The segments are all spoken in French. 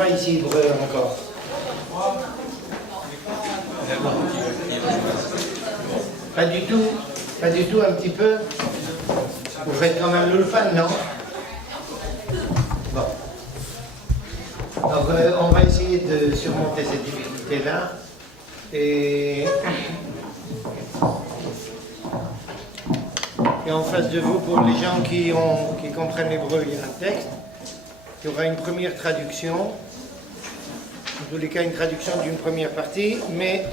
Pas ici hébreu encore. Pas du tout un petit peu. Vous faites quand même l'ulfan, non? Bon. Donc on va essayer de surmonter cette difficulté-là. Et en face de vous, pour les gens qui comprennent l'hébreu, il y a un texte. Il y aura une première traduction. En tous les cas, une traduction d'une première partie. Mais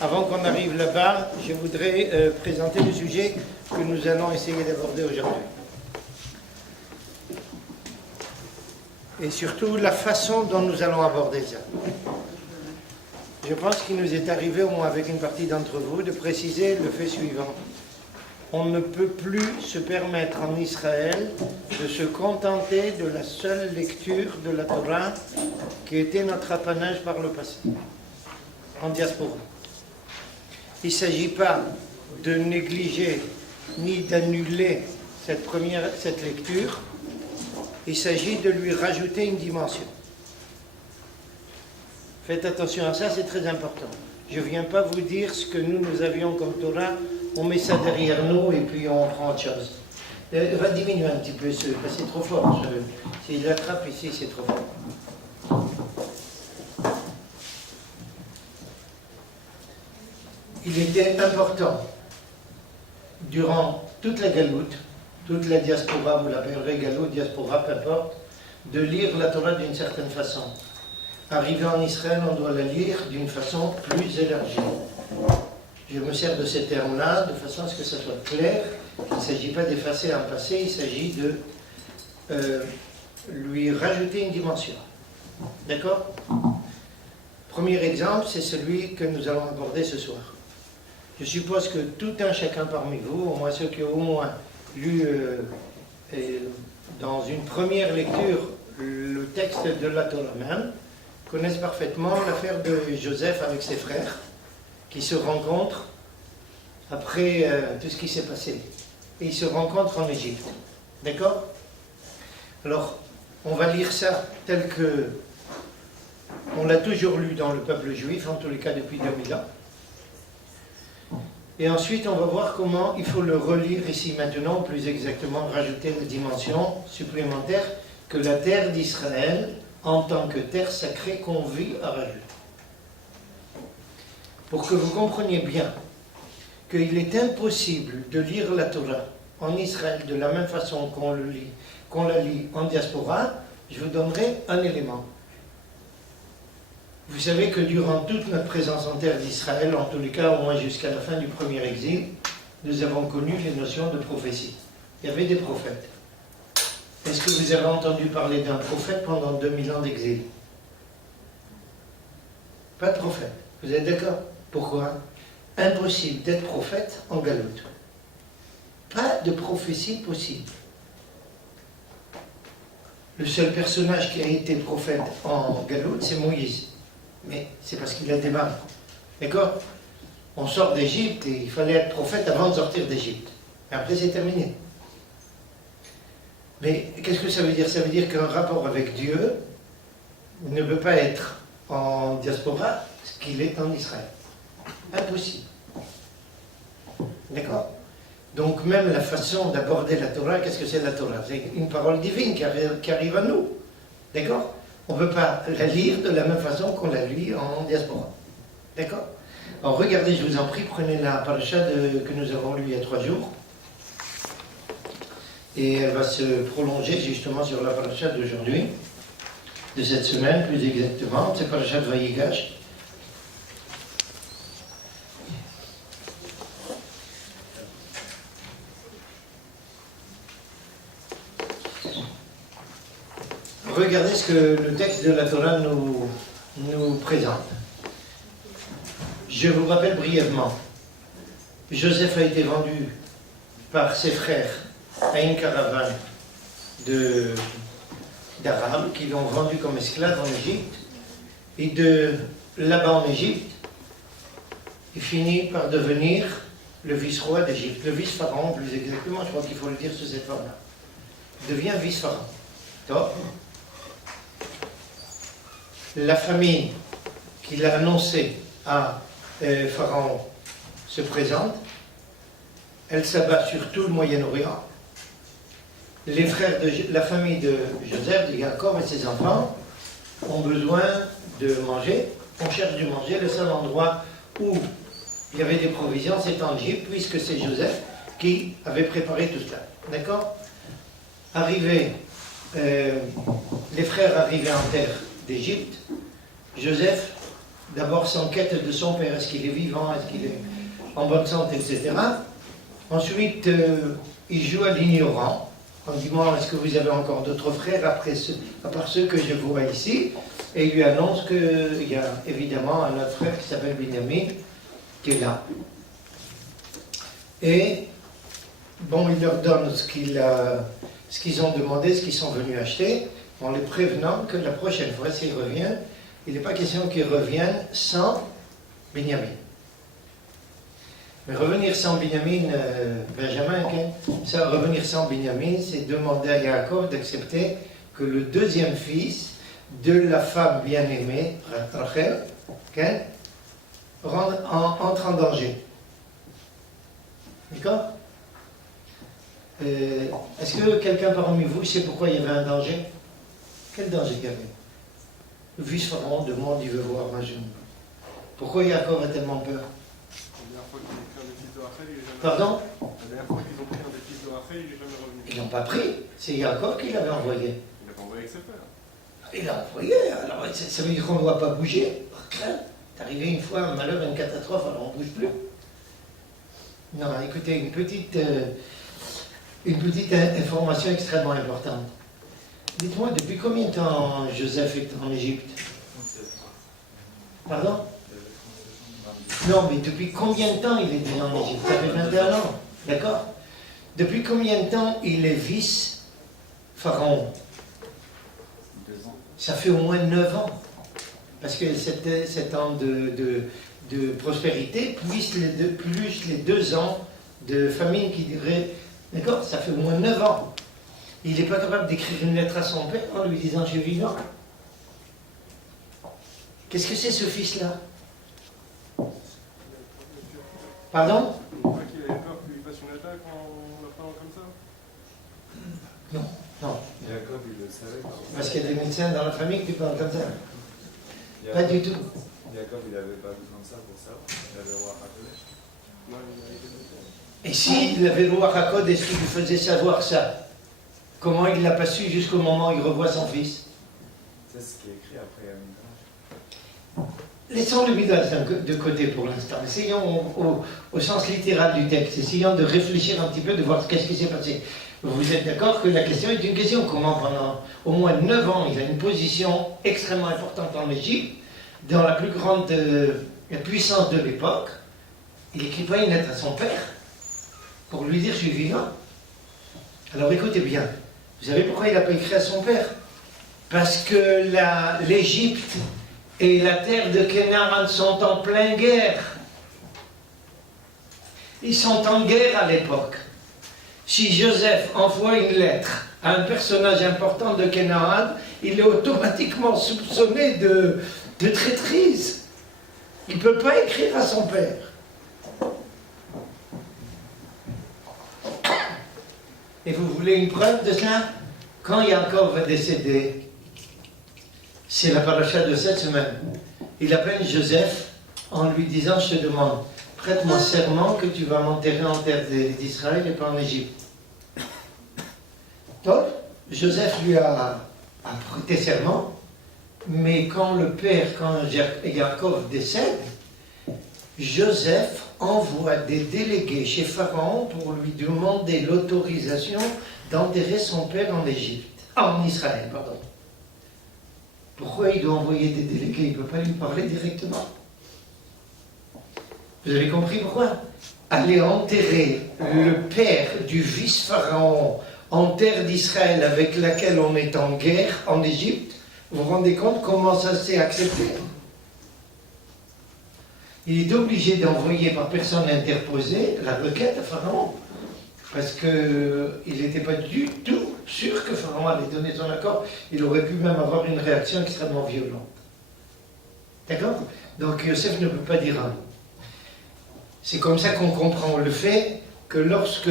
avant qu'on arrive là-bas, je voudrais présenter le sujet que nous allons essayer d'aborder aujourd'hui. Et surtout, la façon dont nous allons aborder ça. Je pense qu'il nous est arrivé, au moins avec une partie d'entre vous, de préciser le fait suivant. On ne peut plus se permettre en Israël de se contenter de la seule lecture de la Torah qui était notre apanage par le passé, en diaspora. Il ne s'agit pas de négliger ni d'annuler cette lecture, il s'agit de lui rajouter une dimension. Faites attention à ça, c'est très important. Je ne viens pas vous dire ce que nous avions comme Torah, on met ça derrière nous et puis on prend autre chose. Va diminuer un petit peu, c'est trop fort. S'il l'attrape ici, c'est trop fort. Il était important, durant toute la galoute, toute la diaspora, vous l'appellerez galoute, diaspora, peu importe, de lire la Torah d'une certaine façon. Arrivé en Israël, on doit la lire d'une façon plus élargie. Je me sers de ces termes-là de façon à ce que ça soit clair. Il ne s'agit pas d'effacer un passé, il s'agit de lui rajouter une dimension. D'accord? Premier exemple, c'est celui que nous allons aborder ce soir. Je suppose que tout un chacun parmi vous, au moins ceux qui ont au moins lu dans une première lecture le texte de la Torah même, connaissent parfaitement l'affaire de Joseph avec ses frères, qui se rencontrent après tout ce qui s'est passé. Et ils se rencontrent en Égypte. D'accord? Alors, on va lire ça tel que on l'a toujours lu dans le peuple juif, en tous les cas depuis 2000 ans. Et ensuite, on va voir comment il faut le relire ici maintenant, plus exactement rajouter la dimension supplémentaire que la terre d'Israël, en tant que terre sacrée, convie à rajouter. Pour que vous compreniez bien qu'il est impossible de lire la Torah en Israël de la même façon qu'on la lit en diaspora, je vous donnerai un élément. Vous savez que durant toute notre présence en terre d'Israël, en tous les cas au moins jusqu'à la fin du premier exil, nous avons connu les notions de prophétie. Il y avait des prophètes. Est-ce que vous avez entendu parler d'un prophète pendant 2000 ans d'exil? Pas de prophète. Vous êtes d'accord? Pourquoi? Impossible d'être prophète en galoute. Pas de prophétie possible. Le seul personnage qui a été prophète en galoute, c'est Moïse. Mais c'est parce qu'il a démarré. D'accord? On sort d'Égypte et il fallait être prophète avant de sortir d'Égypte. Et après, c'est terminé. Mais qu'est-ce que ça veut dire? Ça veut dire qu'un rapport avec Dieu ne peut pas être en diaspora ce qu'il est en Israël. Impossible. D'accord? Donc même la façon d'aborder la Torah, qu'est-ce que c'est la Torah? C'est une parole divine qui arrive à nous. D'accord? On ne peut pas la lire de la même façon qu'on la lit en diaspora. D'accord? Alors regardez, je vous en prie, prenez la paracha que nous avons lue il y a 3 jours. Et elle va se prolonger justement sur la paracha d'aujourd'hui, de cette semaine plus exactement. C'est paracha de Vayigash. Regardez ce que le texte de la Torah nous présente. Je vous rappelle brièvement, Joseph a été vendu par ses frères à une caravane d'Arabes qui l'ont vendu comme esclave en Égypte. Et de là-bas en Égypte, il finit par devenir le vice-roi d'Égypte, le vice-pharaon plus exactement, je crois qu'il faut le dire sous cette forme-là. Il devient vice-pharaon. Top. la famine qu'il a annoncée à Pharaon se présente, elle s'abat sur tout le Moyen-Orient. Les frères de la famille de Joseph, de Jacob et ses enfants ont besoin de manger. On cherche du manger. Le seul endroit où il y avait des provisions, c'est en Égypte, puisque c'est Joseph qui avait préparé tout cela. D'accord? Les frères arrivés en terre d'Égypte, Joseph d'abord s'enquête de son père, est-ce qu'il est vivant, est-ce qu'il est en bonne santé, etc. Ensuite, il joue à l'ignorant, en disant, est-ce que vous avez encore d'autres frères à part ceux que je vois ici? Et il lui annonce qu'il y a évidemment un autre frère qui s'appelle Binyamin, qui est là. Et, bon, il leur donne ce qu'ils ont demandé, ce qu'ils sont venus acheter, en les prévenant que la prochaine fois, s'il revient, il n'est pas question qu'il revienne sans Binyamin. Mais revenir sans Binyamin, Benjamin, ça, revenir sans Binyamin, c'est demander à Jacob d'accepter que le deuxième fils de la femme bien-aimée, Rachel, entre en danger. D'accord? Est-ce que quelqu'un parmi vous sait pourquoi il y avait un danger? Quel danger il y avait? Le fils Pharaon demande, il veut voir ma jeune. Pourquoi Jacob a tellement peur? Pardon? La dernière fois qu'ils ont pris un des fils de Rachel, il n'est jamais revenu. Ils n'ont pas pris, c'est Jacob qui l'avait envoyé. Il l'a pas envoyé avec ses frères. Il l'a envoyé, alors ça veut dire qu'on ne doit pas bouger. C'est arrivé une fois un malheur, une catastrophe, alors on ne bouge plus. Non, écoutez, une petite information extrêmement importante. Dites-moi, depuis combien de temps Joseph est en Égypte? Pardon? Non, mais depuis combien de temps il est déjà en Égypte? Ça fait 21 ans, d'accord? Depuis combien de temps il est vice-pharaon? 2 ans. Ça fait au moins 9 ans. Parce que cet an de prospérité, plus les 2 ans de famine qui dirait, d'accord? Ça fait au moins 9 ans. Il n'est pas capable d'écrire une lettre à son père en lui disant « je suis vivant ». Qu'est-ce que c'est ce fils-là? Pardon? Il ne pas qu'il avait peur qu'il fasse une attaque en l'appelant comme ça? Non, non. Jacob, il le savait. Parce qu'il y a des médecins dans la famille qui parlent comme ça. Pas du tout. Jacob, il n'avait pas besoin de ça pour ça. Il avait le roi Racolet. Non, il a été noté. Et s'il avait le roi Jacob, est-ce qu'il lui faisait savoir ça? Comment il ne l'a pas su jusqu'au moment où il revoit son fils? C'est ce qui est écrit après Midrash. Laissons le Midrash de côté pour l'instant. Essayons au sens littéral du texte. Essayons de réfléchir un petit peu, de voir qu'est-ce qui s'est passé. Vous êtes d'accord que la question est une question. Comment pendant au moins 9 ans, il a une position extrêmement importante en Égypte, dans la plus grande puissance de l'époque, il n'écrit pas une lettre à son père pour lui dire « je suis vivant ». Alors écoutez bien, vous savez pourquoi il n'a pas écrit à son père? Parce que l'Égypte et la terre de Canaan sont en pleine guerre. Ils sont en guerre à l'époque. Si Joseph envoie une lettre à un personnage important de Canaan, il est automatiquement soupçonné de traîtrise. Il ne peut pas écrire à son père. Et vous voulez une preuve de cela? Quand Jacob va décéder, c'est la paracha de cette semaine. Il appelle Joseph en lui disant, je te demande, prête-moi serment que tu vas m'enterrer en terre d'Israël et pas en Égypte. Donc, Joseph lui a prêté serment, mais quand Jacob décède, Joseph envoie des délégués chez Pharaon pour lui demander l'autorisation d'enterrer son père en Israël, pardon. Pourquoi il doit envoyer des délégués? Il ne peut pas lui parler directement. Vous avez compris pourquoi? Aller enterrer le père du vice-pharaon en terre d'Israël avec laquelle on est en guerre en Égypte, vous vous rendez compte comment ça s'est accepté? Il est obligé d'envoyer par personne interposée la requête à Pharaon, parce qu'il n'était pas du tout sûr que Pharaon allait donner son accord. Il aurait pu même avoir une réaction extrêmement violente. D'accord? Donc Yosef ne peut pas dire un mot. C'est comme ça qu'on comprend le fait que lorsque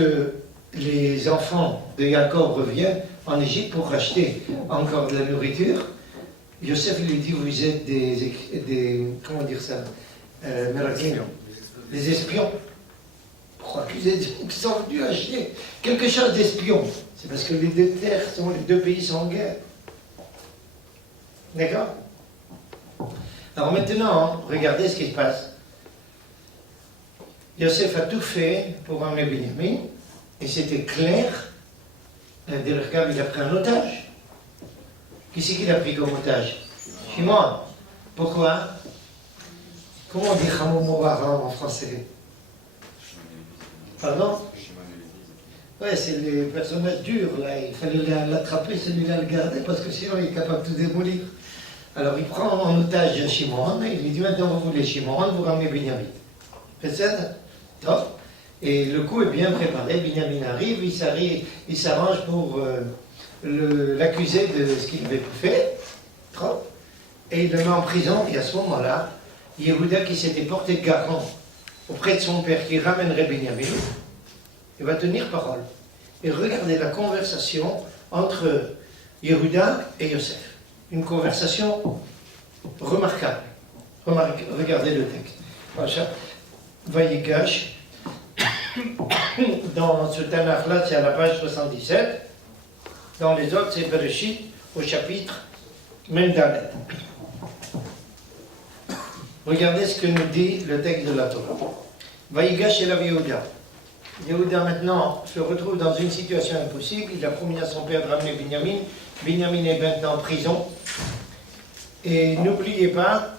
les enfants de Jacob reviennent en Égypte pour racheter encore de la nourriture, Yosef lui dit, vous êtes des comment dire ça, des espions. Pourquoi qu'ils sont venus acheter quelque chose d'espion? C'est parce que les deux pays sont en guerre. D'accord? Alors maintenant, regardez ce qui se passe. Yosef a tout fait pour emmener Binyamin, et c'était clair. Derrière, il a pris un otage. Qui c'est qu'il a pris comme otage? Shimon. Pourquoi? Comment on dit Hamomovaram en français? Pardon? Ouais, c'est les personnages durs, là. Il fallait l'attraper, celui-là le garder, parce que sinon il est capable de tout démolir. Alors il prend en otage Shimon, et il lui dit, maintenant vous voulez Shimon, vous ramenez Binyamin. C'est ça? Top. Et le coup est bien préparé, Binyamin arrive, il s'arrange pour l'accuser de ce qu'il avait fait. Trop. Et il le met en prison, et à ce moment-là, Yehuda qui s'était porté garant auprès de son père qui ramènerait Binyamin, il va tenir parole. Et regardez la conversation entre Yehuda et Yosef. Une conversation remarquable. Regardez le texte. Vayigash, dans ce Tanakh-là, c'est à la page 77. Dans les autres, c'est Bereshit, au chapitre Mendalet. Regardez ce que nous dit le texte de la Torah. Vayigash et la Yehuda. Yehuda maintenant se retrouve dans une situation impossible. Il a promis à son père de ramener Binyamin. Binyamin est maintenant en prison. Et n'oubliez pas,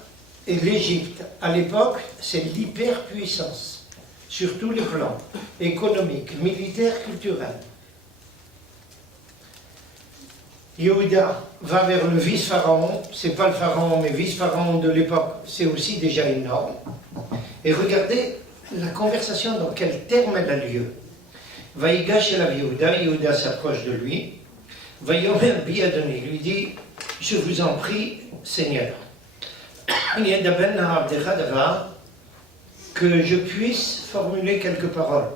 l'Égypte, à l'époque, c'est l'hyperpuissance, sur tous les plans, économique, militaire, culturel. Yehuda va vers le vice-pharaon, c'est pas le pharaon, mais vice-pharaon de l'époque, c'est aussi déjà énorme. Et regardez la conversation dans quel terme elle a lieu. Vaïgash et la Yehuda, Yehuda s'approche de lui. Vayomer Biadoni lui dit, je vous en prie, Seigneur, que je puisse formuler quelques paroles.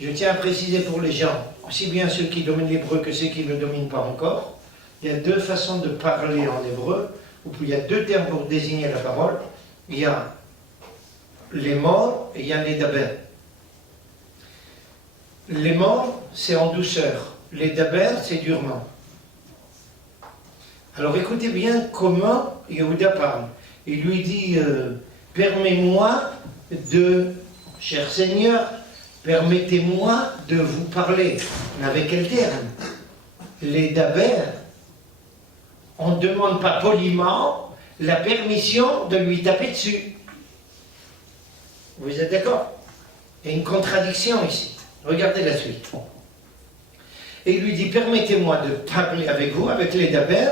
Je tiens à préciser pour les gens, aussi bien ceux qui dominent l'hébreu que ceux qui ne le dominent pas encore, il y a deux façons de parler en hébreu, ou il y a deux termes pour désigner la parole. Il y a les morts et il y a les daber. Les morts, c'est en douceur. Les daber, c'est durement. Alors écoutez bien comment Yehuda parle. Il lui dit, permets-moi cher Seigneur, permettez-moi de vous parler. Mais avec quel terme? Les daber, on ne demande pas poliment la permission de lui taper dessus. Vous êtes d'accord? Il y a une contradiction ici. Regardez la suite. Et il lui dit, permettez-moi de parler avec vous, avec les daber,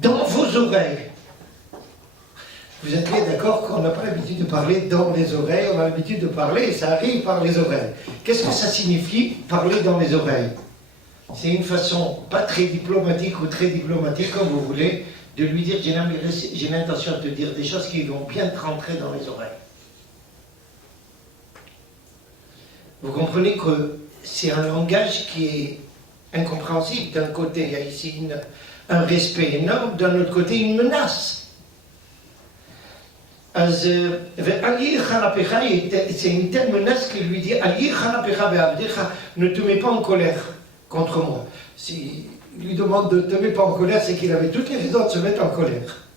dans vos oreilles. Vous êtes bien d'accord qu'on n'a pas l'habitude de parler dans les oreilles, on a l'habitude de parler et ça arrive par les oreilles. Qu'est-ce que ça signifie, parler dans les oreilles? C'est une façon pas très diplomatique ou très diplomatique, comme vous voulez, de lui dire, j'ai l'intention de te dire des choses qui vont bien te rentrer dans les oreilles. Vous comprenez que c'est un langage qui est incompréhensible. D'un côté, il y a ici un respect énorme, d'un autre côté, une menace. C'est une telle menace qu'il lui dit, ne te mets pas en colère contre moi. S'il lui demande de ne te mettre pas en colère, c'est qu'il avait toutes les raisons de se mettre en colère.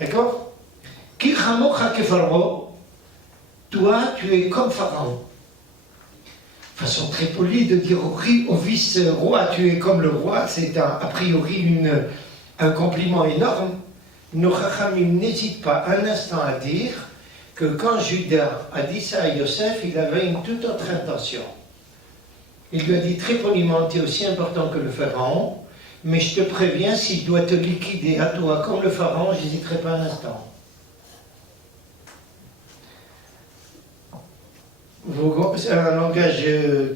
D'accord? Toi, tu es comme Pharaon. Façon très polie de dire au vice-roi, tu es comme le roi, c'est a priori un compliment énorme. Nos Chachamim n'hésitent pas un instant à dire que quand Judas a dit ça à Yosef, il avait une toute autre intention. Il lui a dit très poliment, tu es aussi important que le pharaon, mais je te préviens, s'il doit te liquider à toi comme le pharaon, je n'hésiterai pas un instant. C'est un langage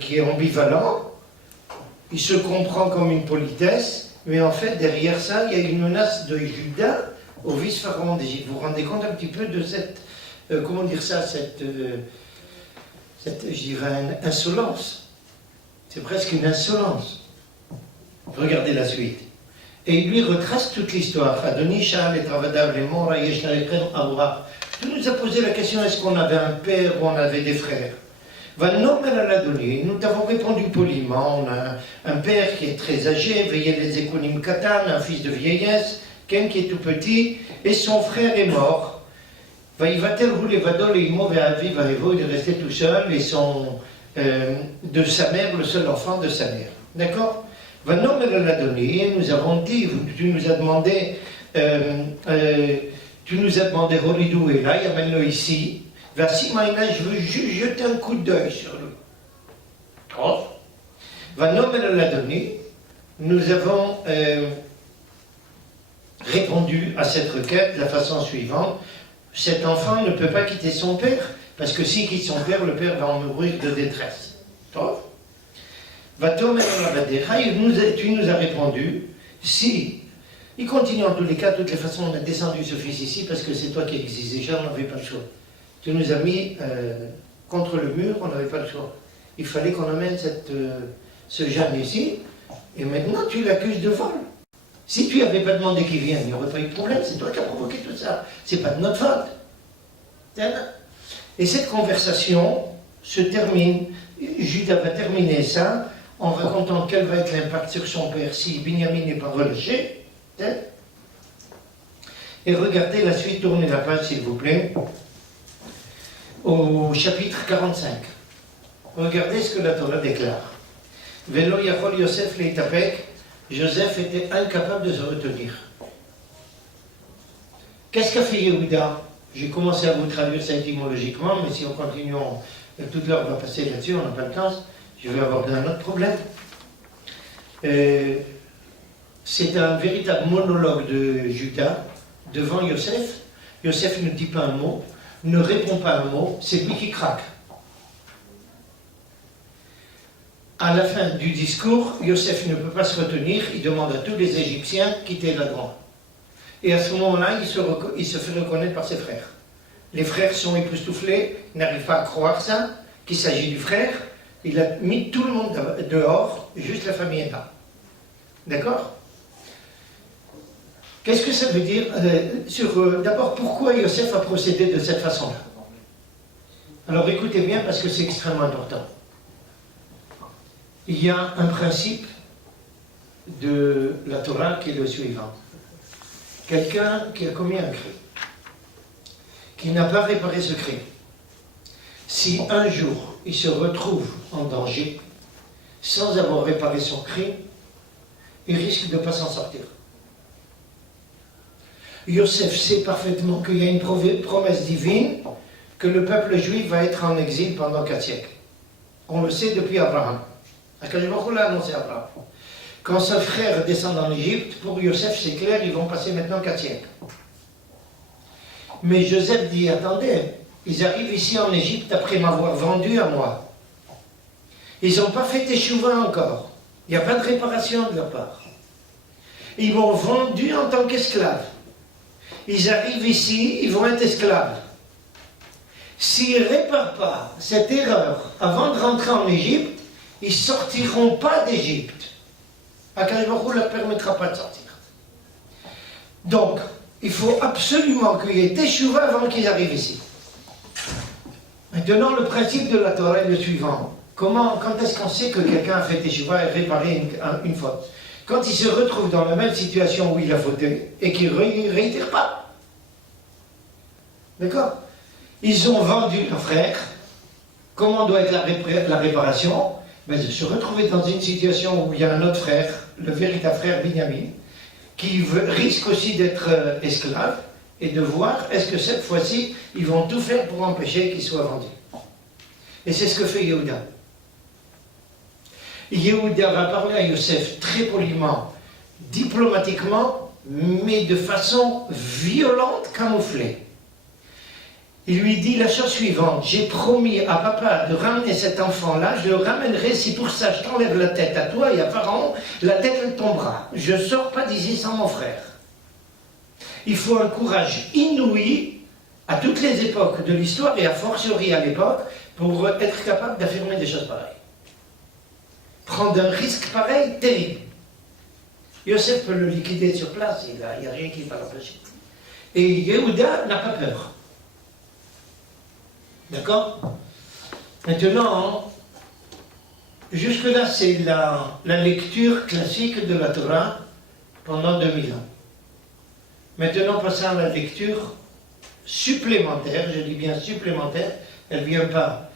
qui est ambivalent, il se comprend comme une politesse, mais en fait derrière ça il y a une menace de Judas au vice-pharaon d'Égypte. Vous vous rendez compte un petit peu de cette, comment dire ça, cette je dirais, insolence. C'est presque une insolence. Regardez la suite. Et il lui retrace toute l'histoire. Adoni, Sha'al et Travadav, les morts, Yesh, Narekrem, Abraham. Tu nous as posé la question, est-ce qu'on avait un père ou on avait des frères? Nous t'avons répondu poliment, on a un père qui est très âgé, veillez les économes Katan, un fils de vieillesse, Ken qui est tout petit, et son frère est mort. Il est resté tout seul, et de sa mère, le seul enfant de sa mère. D'accord? Nous avons dit, tu nous as demandé, Horidou est là, amène-le ici. Voici maintenant, je veux juste jeter un coup d'œil sur lui. Oh. Nous avons répondu à cette requête de la façon suivante. Cet enfant ne peut pas quitter son père, parce que s'il quitte son père, le père va en mourir de détresse. Oh. Tu nous as répondu, si, il continue en tous les cas, de toutes les façons, on a descendu ce fils ici, parce que c'est toi qui exigeais, on n'avait pas le choix. Tu nous as mis contre le mur, on n'avait pas le choix. Il fallait qu'on amène ce jeune ici, et maintenant tu l'accuses de vol. Si tu n'avais pas demandé qu'il vienne, il n'y aurait pas eu de problème, c'est toi qui as provoqué tout ça. C'est pas de notre faute. Et cette conversation se termine, Judas va terminer ça, en racontant quel va être l'impact sur son père si Binyamin n'est pas relâché. Et regardez la suite, tournez la page s'il vous plaît. Au chapitre 45. Regardez ce que la Torah déclare. Velo Yachol Yosef leitapek, Joseph était incapable de se retenir. Qu'est-ce qu'a fait Yehuda? J'ai commencé à vous traduire ça étymologiquement, mais si on continue, toute l'heure va passer là-dessus, on n'a pas le temps, je vais aborder un autre problème. C'est un véritable monologue de Judas devant Yosef. Yosef ne dit pas un mot, ne répond pas un mot, c'est lui qui craque. À la fin du discours, Yosef ne peut pas se retenir, il demande à tous les Égyptiens de quitter la grande. Et à ce moment-là, il se fait reconnaître par ses frères. Les frères sont époustouflés, n'arrivent pas à croire ça, qu'il s'agit du frère. Il a mis tout le monde dehors, juste la famille est là. D'accord? Qu'est-ce que ça veut dire d'abord, pourquoi Yosef a procédé de cette façon-là? Alors écoutez bien parce que c'est extrêmement important. Il y a un principe de la Torah qui est le suivant. Quelqu'un qui a commis un crime, qui n'a pas réparé ce crime, si un jour il se retrouve en danger, sans avoir réparé son crime, il risque de ne pas s'en sortir. Yosef sait parfaitement qu'il y a une promesse divine que le peuple juif va être en exil pendant 4 siècles. On le sait depuis Abraham. Akadosh Baruch Hu l'a annoncé à Abraham. Quand son frère descend en Égypte, pour Yosef c'est clair, ils vont passer maintenant 4 siècles. Mais Joseph dit, attendez, ils arrivent ici en Égypte après m'avoir vendu à moi. Ils n'ont pas fait teshuva encore. Il n'y a pas de réparation de leur part. Ils m'ont vendu en tant qu'esclaves. Ils arrivent ici, ils vont être esclaves. S'ils ne réparent pas cette erreur avant de rentrer en Égypte, ils ne sortiront pas d'Égypte. Akadosh Baruch Hu ne leur permettra pas de sortir. Donc, il faut absolument qu'il y ait teshuva avant qu'ils arrivent ici. Maintenant, le principe de la Torah est le suivant. Quand est-ce qu'on sait que quelqu'un a fait teshuva et réparé une faute? Quand il se retrouve dans la même situation où il a fauté et qu'il ne réitère pas. D'accord? Ils ont vendu leur frère. Comment doit être la réparation? Ben, de se retrouver dans une situation où il y a un autre frère, le véritable frère Binyamin, qui risque aussi d'être esclave, et de voir est-ce que cette fois-ci, ils vont tout faire pour empêcher qu'il soit vendu. Et c'est ce que fait Yehuda. Yehuda va parler à Yosef très poliment, diplomatiquement, mais de façon violente, camouflée. Il lui dit la chose suivante, j'ai promis à papa de ramener cet enfant-là, je le ramènerai, si pour ça je t'enlève la tête à toi et à Pharaon, la tête elle tombera. Je ne sors pas d'ici sans mon frère. Il faut un courage inouï à toutes les époques de l'histoire et a fortiori à l'époque pour être capable d'affirmer des choses pareilles. Prendre un risque pareil, terrible. Yosef peut le liquider sur place, il n'y a rien qui va l'empêcher. Et Yehuda n'a pas peur. D'accord? Maintenant, jusque-là, c'est la lecture classique de la Torah pendant 2000 ans. Maintenant, passons à la lecture supplémentaire, je dis bien supplémentaire, elle ne vient pas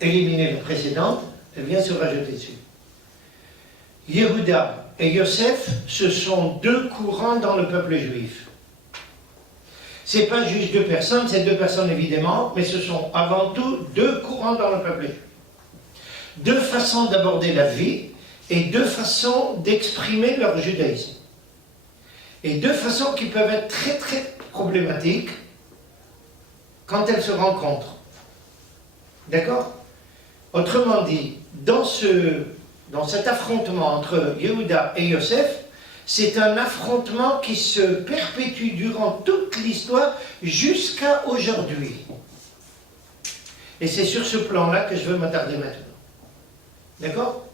éliminer la précédente, elle vient se rajouter dessus. Yehuda et Yosef, ce sont deux courants dans le peuple juif. Ce n'est pas juste deux personnes, c'est deux personnes évidemment, mais ce sont avant tout deux courants dans le peuple juif. Deux façons d'aborder la vie et deux façons d'exprimer leur judaïsme. Et deux façons qui peuvent être très très problématiques quand elles se rencontrent. D'accord? Autrement dit, dans cet affrontement entre Yehuda et Yosef, c'est un affrontement qui se perpétue durant toute l'histoire jusqu'à aujourd'hui. Et c'est sur ce plan-là que je veux m'attarder maintenant. D'accord?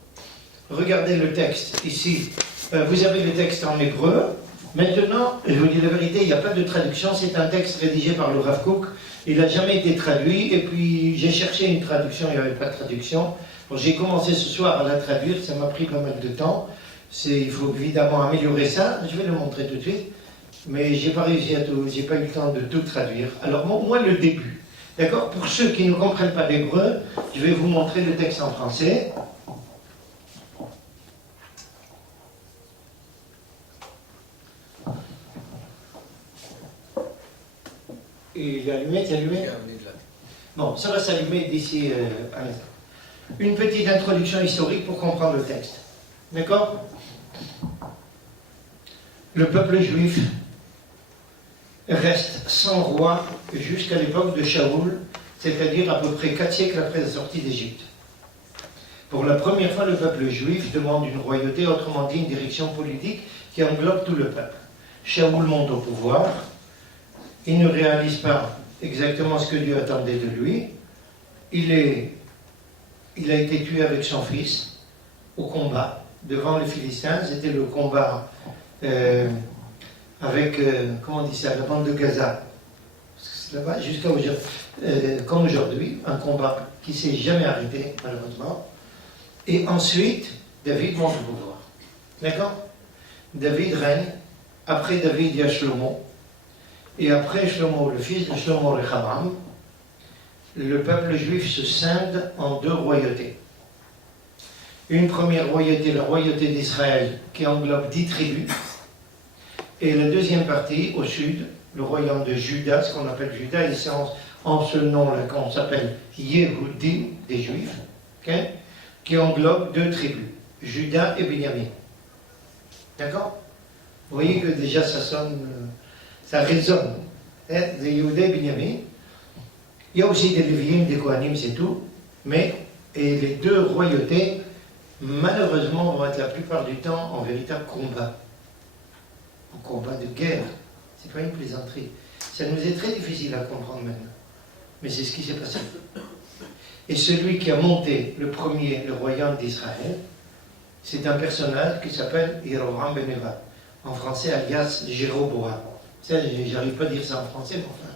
Regardez le texte ici. Vous avez le texte en hébreu. Maintenant, je vous dis la vérité, il n'y a pas de traduction. C'est un texte rédigé par le Rav Kook. Il n'a jamais été traduit. Et puis, j'ai cherché une traduction, il n'y avait pas de traduction. Bon, j'ai commencé ce soir à la traduire. Ça m'a pris pas mal de temps. Il faut évidemment améliorer ça. Je vais le montrer tout de suite. Mais je n'ai pas réussi à tout. Je n'ai pas eu le temps de tout traduire. Alors, moi, le début. D'accord? Pour ceux qui ne comprennent pas l'hébreu, je vais vous montrer le texte en français. Et l'allumette est allumée? Bon, ça va s'allumer d'ici un instant. Une petite introduction historique pour comprendre le texte. D'accord? Le peuple juif reste sans roi jusqu'à l'époque de Shaoul, c'est-à-dire à peu près 4 siècles après la sortie d'Égypte. Pour la première fois, le peuple juif demande une royauté, autrement dit une direction politique qui englobe tout le peuple. Shaoul monte au pouvoir. Il ne réalise pas exactement ce que Dieu attendait de lui. Il a été tué avec son fils au combat devant les Philistins. C'était le combat avec, comment on dit ça, la bande de Gaza. C'est là-bas, jusqu'à aujourd'hui, comme aujourd'hui, un combat qui ne s'est jamais arrêté, malheureusement. Et ensuite, David monte au pouvoir. D'accord? David règne. Après David, il y a Shlomo. Et après Shlomo, le fils de Shlomo Rechavam, le peuple juif se scinde en deux royautés. Une première royauté, la royauté d'Israël, qui englobe 10 tribus. Et la deuxième partie, au sud, le royaume de Juda, ce qu'on appelle Juda, et c'est en ce nom-là qu'on s'appelle Yehudi, des Juifs, okay, qui englobe 2 tribus, Juda et Binyamin. D'accord? Vous voyez que déjà ça sonne... ça résonne, hein, de Yehuda et Binyamin. Il y a aussi des Lévi'im, des Kohanim, c'est tout. Mais et les deux royautés, malheureusement, vont être la plupart du temps en véritable combat. Un combat de guerre. C'est pas une plaisanterie. Ça nous est très difficile à comprendre maintenant. Mais c'est ce qui s'est passé. Et celui qui a monté le premier, le royaume d'Israël, c'est un personnage qui s'appelle Yeroboam ben Nevat. En français, alias Jéroboam. Ça, j'arrive pas à dire ça en français, mais enfin,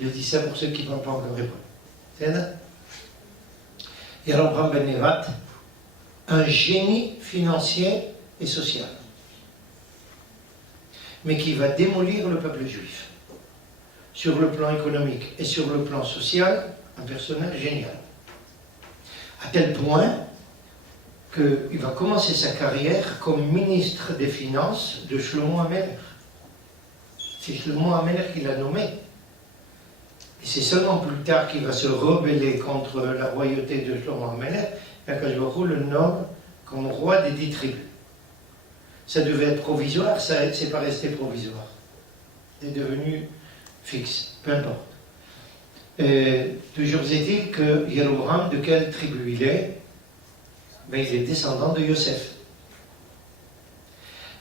je dis ça pour ceux qui ne parlent pas encore hébreu. C'est là. Yeroboam ben Nevat, un génie financier et social, mais qui va démolir le peuple juif. Sur le plan économique et sur le plan social, un personnage génial. À tel point qu'il va commencer sa carrière comme ministre des Finances de Shlomo HaMelech. C'est Shlomo HaMelech qui l'a nommé. Et c'est seulement plus tard qu'il va se rebeller contre la royauté de Shlomo HaMelech, qu'Akadosh Baruch Hu le nomme comme roi des 10 tribus. Ça devait être provisoire, ça c'est pas resté provisoire. C'est devenu fixe, peu importe. Toujours est-il que Yeroboam, de quelle tribu il est? Ben, il est descendant de Yosef.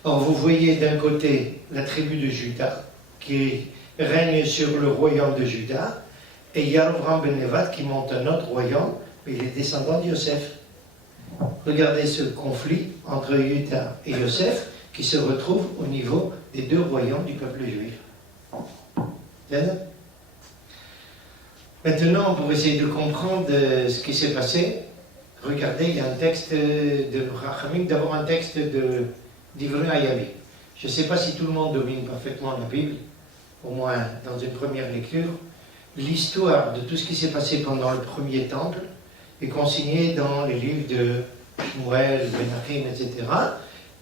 Or, vous voyez d'un côté la tribu de Juda qui règne sur le royaume de Juda, et Yarovram ben Nevat qui monte un autre royaume, mais il est descendant de Yosef. Regardez ce conflit entre Juda et Yosef qui se retrouve au niveau des deux royaumes du peuple juif. Maintenant, pour essayer de comprendre ce qui s'est passé, regardez, il y a un texte de Rachamim, d'abord un texte d'Ivrei Hayami. Je ne sais pas si tout le monde domine parfaitement la Bible, au moins dans une première lecture. L'histoire de tout ce qui s'est passé pendant le premier temple est consignée dans les livres de Shmuel, Menachim, etc.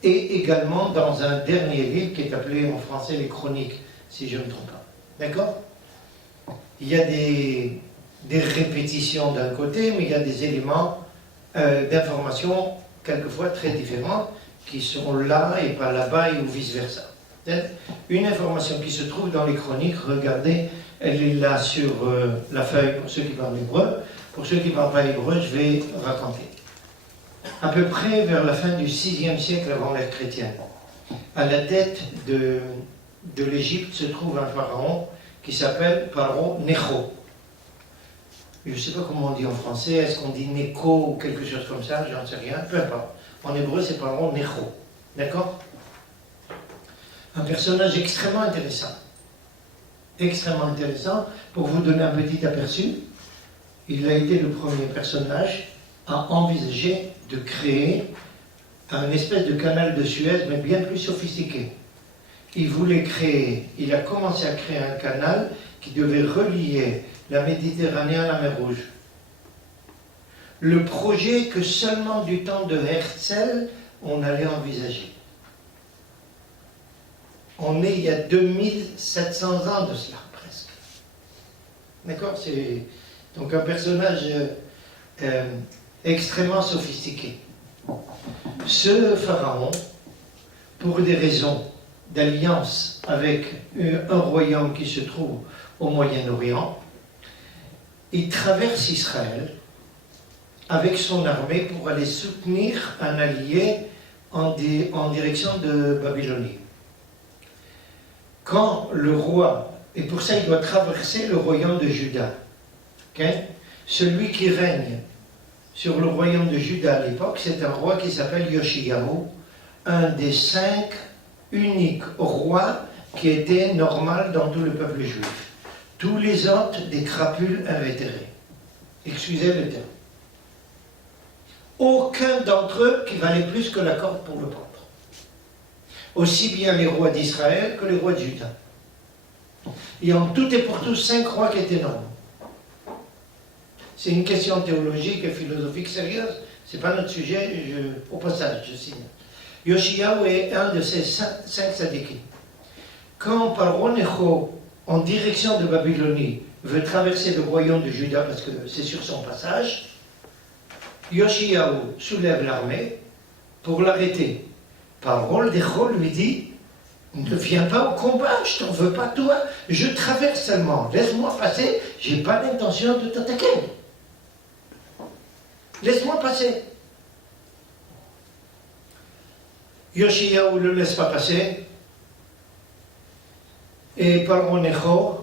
Et également dans un dernier livre qui est appelé en français les Chroniques, si je ne me trompe pas. D'accord ? Il y a des répétitions d'un côté, mais il y a des éléments d'information quelquefois très différents qui sont là et pas là-bas ou vice-versa. Une information qui se trouve dans les chroniques, regardez, elle est là sur la feuille pour ceux qui parlent hébreu. Pour ceux qui ne parlent pas hébreu, je vais raconter. À peu près vers la fin du 6e siècle avant l'ère chrétienne, à la tête de l'Égypte se trouve un pharaon qui s'appelle Pharaon Necho. Je ne sais pas comment on dit en français, est-ce qu'on dit Neko ou quelque chose comme ça, j'en sais rien, peu importe. En hébreu, c'est Pharaon Necho. D'accord ? Un personnage extrêmement intéressant. Extrêmement intéressant. Pour vous donner un petit aperçu, il a été le premier personnage à envisager de créer un espèce de canal de Suez, mais bien plus sophistiqué. Il a commencé à créer un canal qui devait relier la Méditerranée à la mer Rouge. Le projet que seulement du temps de Herzl, on allait envisager. On est il y a 2700 ans de cela, presque. D'accord ? C'est donc un personnage extrêmement sophistiqué. Ce pharaon, pour des raisons d'alliance avec un royaume qui se trouve au Moyen-Orient, il traverse Israël avec son armée pour aller soutenir un allié en direction de Babylonie. Quand le roi, et pour ça il doit traverser le royaume de Juda, okay? Celui qui règne sur le royaume de Juda à l'époque, c'est un roi qui s'appelle Yoshiyahu, un des 5 uniques rois qui était normal dans tout le peuple juif. Tous les autres, des crapules invétérés. Excusez le terme. Aucun d'entre eux qui valait plus que la corde pour le prendre. Aussi bien les rois d'Israël que les rois de Juda. Et en tout et pour tout, 5 rois qui étaient normaux. C'est une question théologique et philosophique sérieuse. Ce n'est pas notre sujet, au passage, je signe. Yoshiyahu est un de ces 5 sadikim. Quand Pharaon Necho, en direction de Babylonie, veut traverser le royaume de Juda parce que c'est sur son passage, Yoshiyahu soulève l'armée pour l'arrêter. Pharaon Necho lui dit « Ne viens pas au combat, je t'en veux pas toi, je traverse seulement, laisse-moi passer, j'ai pas l'intention de t'attaquer. Laisse-moi passer. » Yoshiyahu ne le laisse pas passer et Pharaon Necho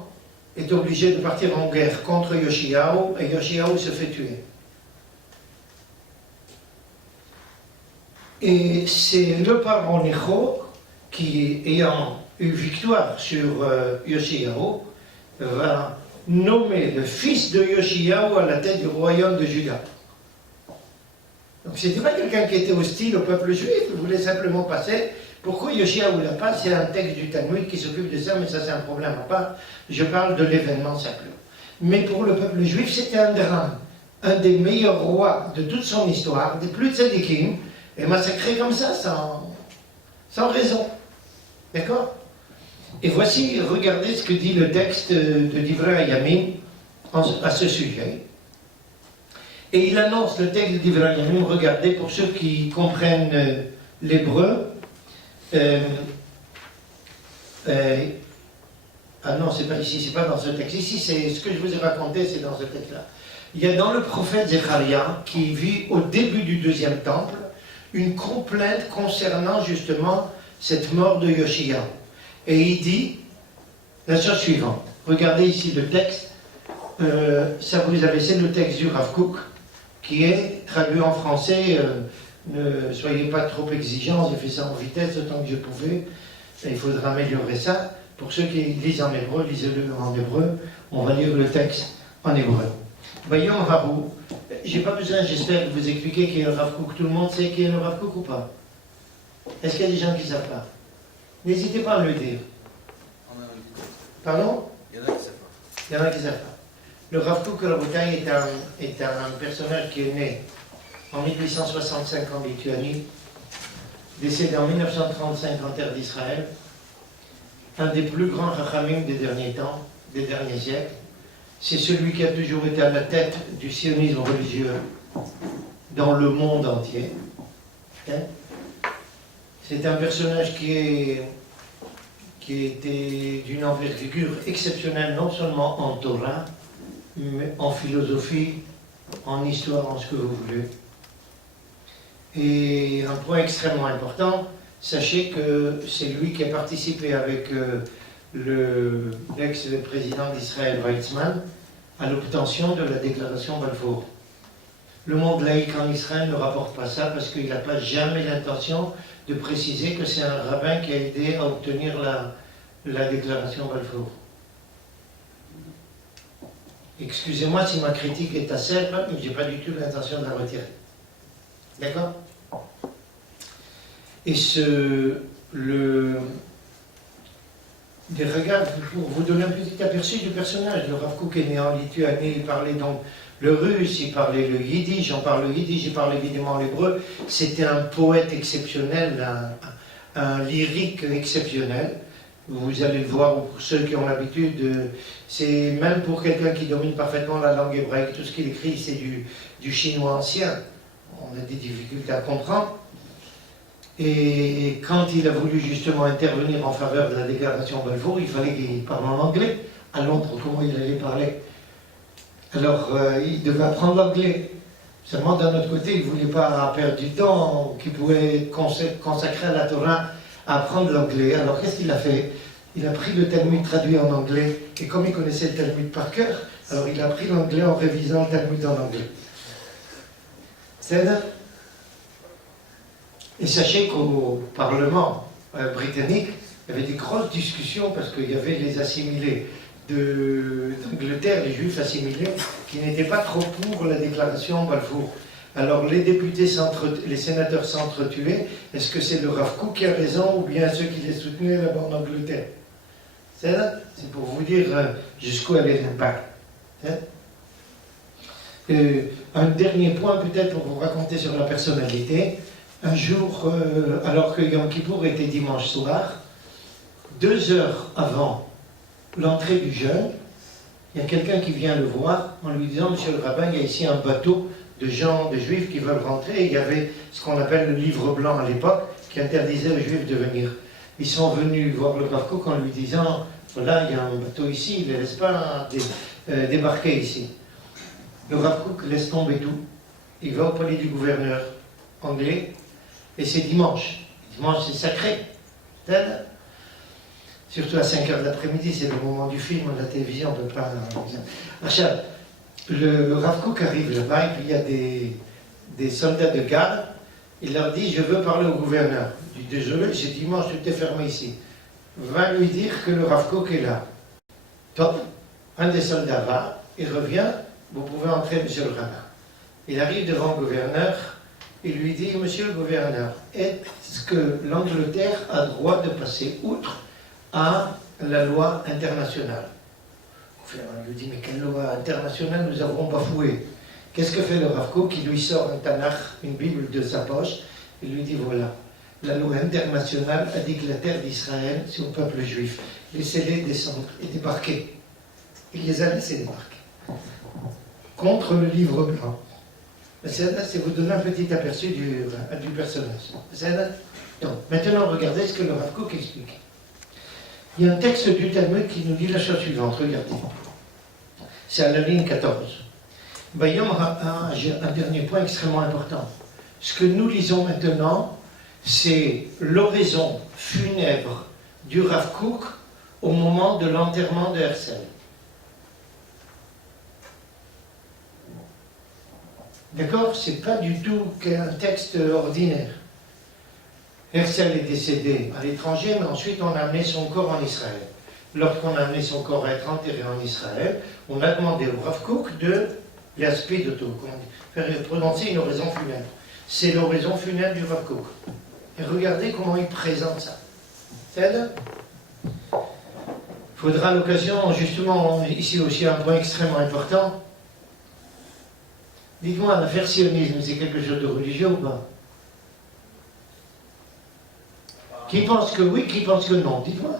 est obligé de partir en guerre contre Yoshiyahu et Yoshiyahu se fait tuer. Et c'est le Pharaon Necho qui, ayant eu victoire sur Yoshiyahu, va nommer le fils de Yoshiyahu à la tête du royaume de Juda. Donc ce n'était pas quelqu'un qui était hostile au peuple juif, il voulait simplement passer. Pourquoi Yoshiyahu l'a pas? C'est un texte du Talmud qui s'occupe de ça, mais ça c'est un problème à part. Je parle de l'événement simplement. Mais pour le peuple juif, c'était un drame. Un des meilleurs rois de toute son histoire, des plus tzadikim, est massacré comme ça, sans raison. D'accord? Et voici, regardez ce que dit le texte de Divrei Hayamim à ce sujet. Et il annonce le texte de Divrei Hayamim, regardez, pour ceux qui comprennent l'hébreu. Ah non, c'est pas ici, c'est pas dans ce texte. Ici, c'est ce que je vous ai raconté, c'est dans ce texte-là. Il y a dans le prophète Zecharia, qui vit au début du 2e temple, une complainte concernant justement cette mort de Yoshia. Et il dit la chose suivante. Regardez ici le texte. Ça, vous avez, c'est le texte du Rav Kook, qui est traduit en français. Ne soyez pas trop exigeants, j'ai fait ça en vitesse autant que je pouvais. Et il faudra améliorer ça. Pour ceux qui lisent en hébreu, lisez-le en hébreu. On va lire le texte en hébreu. Voyons Rabou. J'ai pas besoin, j'espère, de vous expliquer qui est le Rav Kook. Tout le monde sait qui est le Rav Kook ou pas? Est-ce qu'il y a des gens qui ne savent pas? N'hésitez pas à me le dire. Pardon? Il y en a qui savent pas. Il y en a qui ne savent pas. Le Rav Kook Rabotai est un personnage qui est né en 1865 en Lituanie, décédé en 1935 en terre d'Israël, un des plus grands rachamim des derniers temps, des derniers siècles. C'est celui qui a toujours été à la tête du sionisme religieux dans le monde entier. C'est un personnage qui était d'une envergure exceptionnelle, non seulement en Torah, mais en philosophie, en histoire, en ce que vous voulez. Et un point extrêmement important, sachez que c'est lui qui a participé avec l'ex-président d'Israël, Weizmann, à l'obtention de la déclaration Balfour. Le monde laïque en Israël ne rapporte pas ça parce qu'il n'a pas jamais l'intention de préciser que c'est un rabbin qui a aidé à obtenir la déclaration Balfour. Excusez-moi si ma critique est acerbe, mais je n'ai pas du tout l'intention de la retirer. D'accord? Et regarde, pour vous donner un petit aperçu du personnage, le Rav Kook est né en Lituanie, il parlait donc le russe, il parlait le yiddish, j'en parle le yiddish, il parle évidemment l'hébreu. C'était un poète exceptionnel, un lyrique exceptionnel. Vous allez le voir, pour ceux qui ont l'habitude, c'est même pour quelqu'un qui domine parfaitement la langue hébraïque, tout ce qu'il écrit c'est du chinois ancien. On a des difficultés à comprendre. Et quand il a voulu justement intervenir en faveur de la déclaration Balfour, il fallait qu'il parle en anglais. À Londres, comment il allait parler? Alors, il devait apprendre l'anglais. Seulement, d'un autre côté, il ne voulait pas perdre du temps qu'il pouvait consacrer à la Torah à apprendre l'anglais. Alors, qu'est-ce qu'il a fait? Il a pris le Talmud traduit en anglais. Et comme il connaissait le Talmud par cœur, alors il a appris l'anglais en révisant le Talmud en anglais. C'est ça? Et sachez qu'au Parlement britannique, il y avait des grosses discussions parce qu'il y avait les assimilés d'Angleterre, les juifs assimilés, qui n'étaient pas trop pour la déclaration Balfour. Alors les députés, les sénateurs s'entretuaient. Est-ce que c'est le Rav Kook qui a raison ou bien ceux qui les soutenaient là-bas en Angleterre? C'est ça? C'est pour vous dire jusqu'où allait l'impact. Un dernier point peut-être pour vous raconter sur la personnalité. Un jour, alors que Yom Kippour était dimanche soir, 2 heures avant l'entrée du jeûne, il y a quelqu'un qui vient le voir en lui disant « Monsieur le rabbin, il y a ici un bateau de gens, de juifs qui veulent rentrer. » Et il y avait ce qu'on appelle le livre blanc à l'époque qui interdisait aux juifs de venir. Ils sont venus voir le Rav Kook en lui disant « Voilà, il y a un bateau ici, il ne laisse pas débarquer ici. » Le Rav Kook laisse tomber tout. Il va au palais du gouverneur anglais. Et c'est dimanche. Dimanche, c'est sacré. Surtout à 5h de l'après-midi, c'est le moment du film, la télévision ne peut pas... Achab, le Rav Kook arrive là-bas, et puis il y a des soldats de garde. Il leur dit, je veux parler au gouverneur. Il dit, désolé, c'est dimanche, tout est fermé ici. Va lui dire que le Rav Kook est là. Top. Un des soldats va, il revient, vous pouvez entrer, monsieur le rabbin. Il arrive devant le gouverneur, il lui dit, monsieur le gouverneur, est-ce que l'Angleterre a droit de passer outre à la loi internationale? Le gouverneur lui dit, mais quelle loi internationale nous avons bafouée? Qu'est-ce que fait le Rav Kook? Il lui sort un Tanakh, une Bible de sa poche, il lui dit, voilà, la loi internationale a dit que la terre d'Israël, c'est au peuple juif. Laissez-les descendre et débarquer. Il les a laissés débarquer. Contre le livre blanc. C'est vous donner un petit aperçu du personnage. Donc, maintenant, regardez ce que le Rav Kook explique. Il y a un texte du Talmud qui nous dit la chose suivante. Regardez. C'est à la ligne 14. Voyons un dernier point extrêmement important. Ce que nous lisons maintenant, c'est l'oraison funèbre du Rav Kook au moment de l'enterrement de Herzl. D'accord? C'est pas du tout qu'un texte ordinaire. Herzl est décédé à l'étranger, mais ensuite on a amené son corps en Israël. Lorsqu'on a amené son corps à être enterré en Israël, on a demandé au Rav Kook de l'aspect de tout, faire prononcer une oraison funèbre. C'est l'oraison funèbre du Rav Kook. Et regardez comment il présente ça. C'est-à-dire, il faudra à l'occasion, justement, ici aussi un point extrêmement important. Dites-moi, l'affaire sionisme, c'est quelque chose de religieux ou pas? Qui pense que oui, qui pense que non? Dites-moi.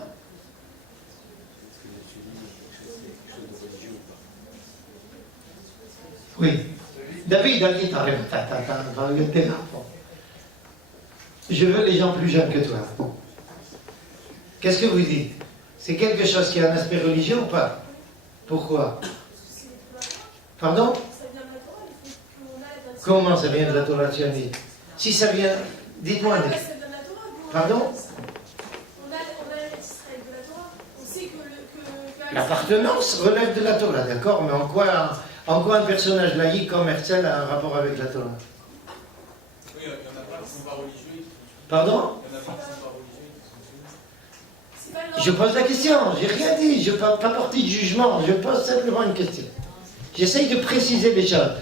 Oui. David, arrête, t'es là. Je veux les gens plus jeunes que toi. Qu'est-ce que vous dites? C'est quelque chose qui a un aspect religieux ou pas? Pourquoi? Pardon? Comment ça vient de la Torah sioniste? Si ça vient... Dites-moi. Pardon? L'appartenance relève de la Torah, d'accord? Mais en quoi un personnage laïque comme Herzl a un rapport avec la Torah? Oui, il y en a plein qui ne sont pas religieux. Pardon? Il y en a plein qui ne sont pas religieux. Je pose la question, j'ai rien dit, je ne vais pas porter de jugement, je pose simplement une question. J'essaye de préciser les choses.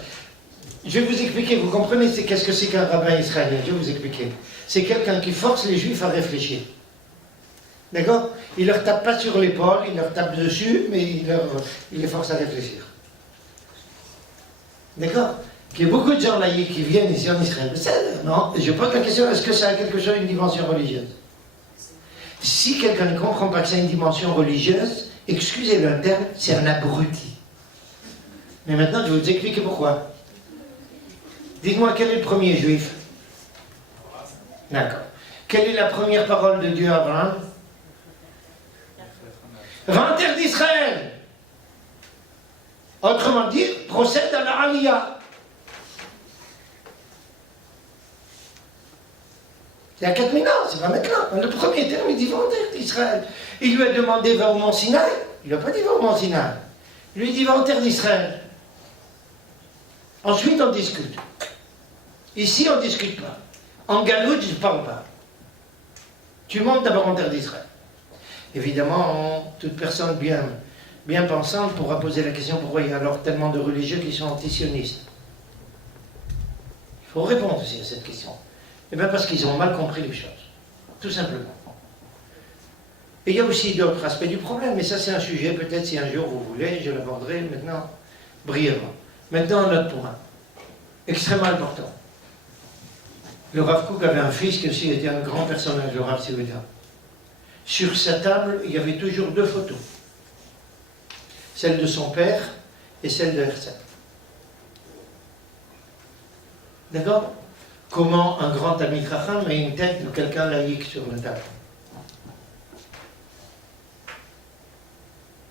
Je vais vous expliquer, vous comprenez qu'est-ce que c'est qu'un rabbin israélien? Je vais vous expliquer. C'est quelqu'un qui force les juifs à réfléchir. D'accord? Il ne leur tape pas sur l'épaule, il leur tape dessus, mais il les force à réfléchir. D'accord? Il y a beaucoup de gens laïcs qui viennent ici en Israël. Non, je pose la question, est-ce que ça a quelque chose, une dimension religieuse? Si quelqu'un ne comprend pas que c'est une dimension religieuse, excusez le terme, c'est un abruti. Mais maintenant, je vais vous expliquer pourquoi. Dites-moi, quel est le premier juif? D'accord. Quelle est la première parole de Dieu à Abraham? Va en terre d'Israël. Autrement dit, procède à la Aliyah. Il y a 4000 ans, c'est pas maintenant. Le premier terme, il dit va en terre d'Israël. Il lui a demandé va au mont Sinaï. Il n'a pas dit va au mont Sinaï. Il lui dit va en terre d'Israël. Ensuite, on discute. Ici, on ne discute pas. En Galoute, je ne parle pas. Tu montes d'abord en terre d'Israël. Évidemment, toute personne bien pensante pourra poser la question pourquoi il y a alors tellement de religieux qui sont antisionistes. Il faut répondre aussi à cette question. Eh bien parce qu'ils ont mal compris les choses. Tout simplement. Et il y a aussi d'autres aspects du problème, mais ça c'est un sujet, peut-être si un jour vous voulez, je l'aborderai maintenant brièvement. Maintenant, un autre point, extrêmement important. Le Rav Kook avait un fils qui aussi était un grand personnage, le Rav Silveda. Sur sa table, il y avait toujours deux photos. Celle de son père et celle de Herzl. D'accord? Comment un grand ami Chacham met une tête de quelqu'un laïque sur la table.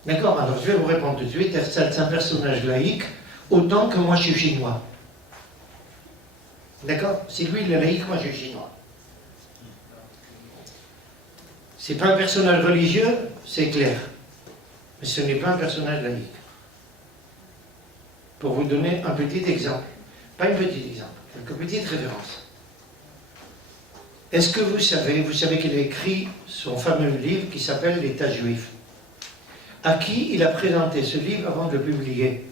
D'accord? Alors je vais vous répondre tout de suite. Herzl, c'est un personnage laïque, autant que moi je suis chinois. D'accord? Si lui il est laïque, moi je suis chinois. C'est pas un personnage religieux, c'est clair. Mais ce n'est pas un personnage laïque. Pour vous donner un petit exemple. Pas un petit exemple, quelques petites références. Est-ce que vous savez qu'il a écrit son fameux livre qui s'appelle l'État juif. À qui il a présenté ce livre avant de le publier?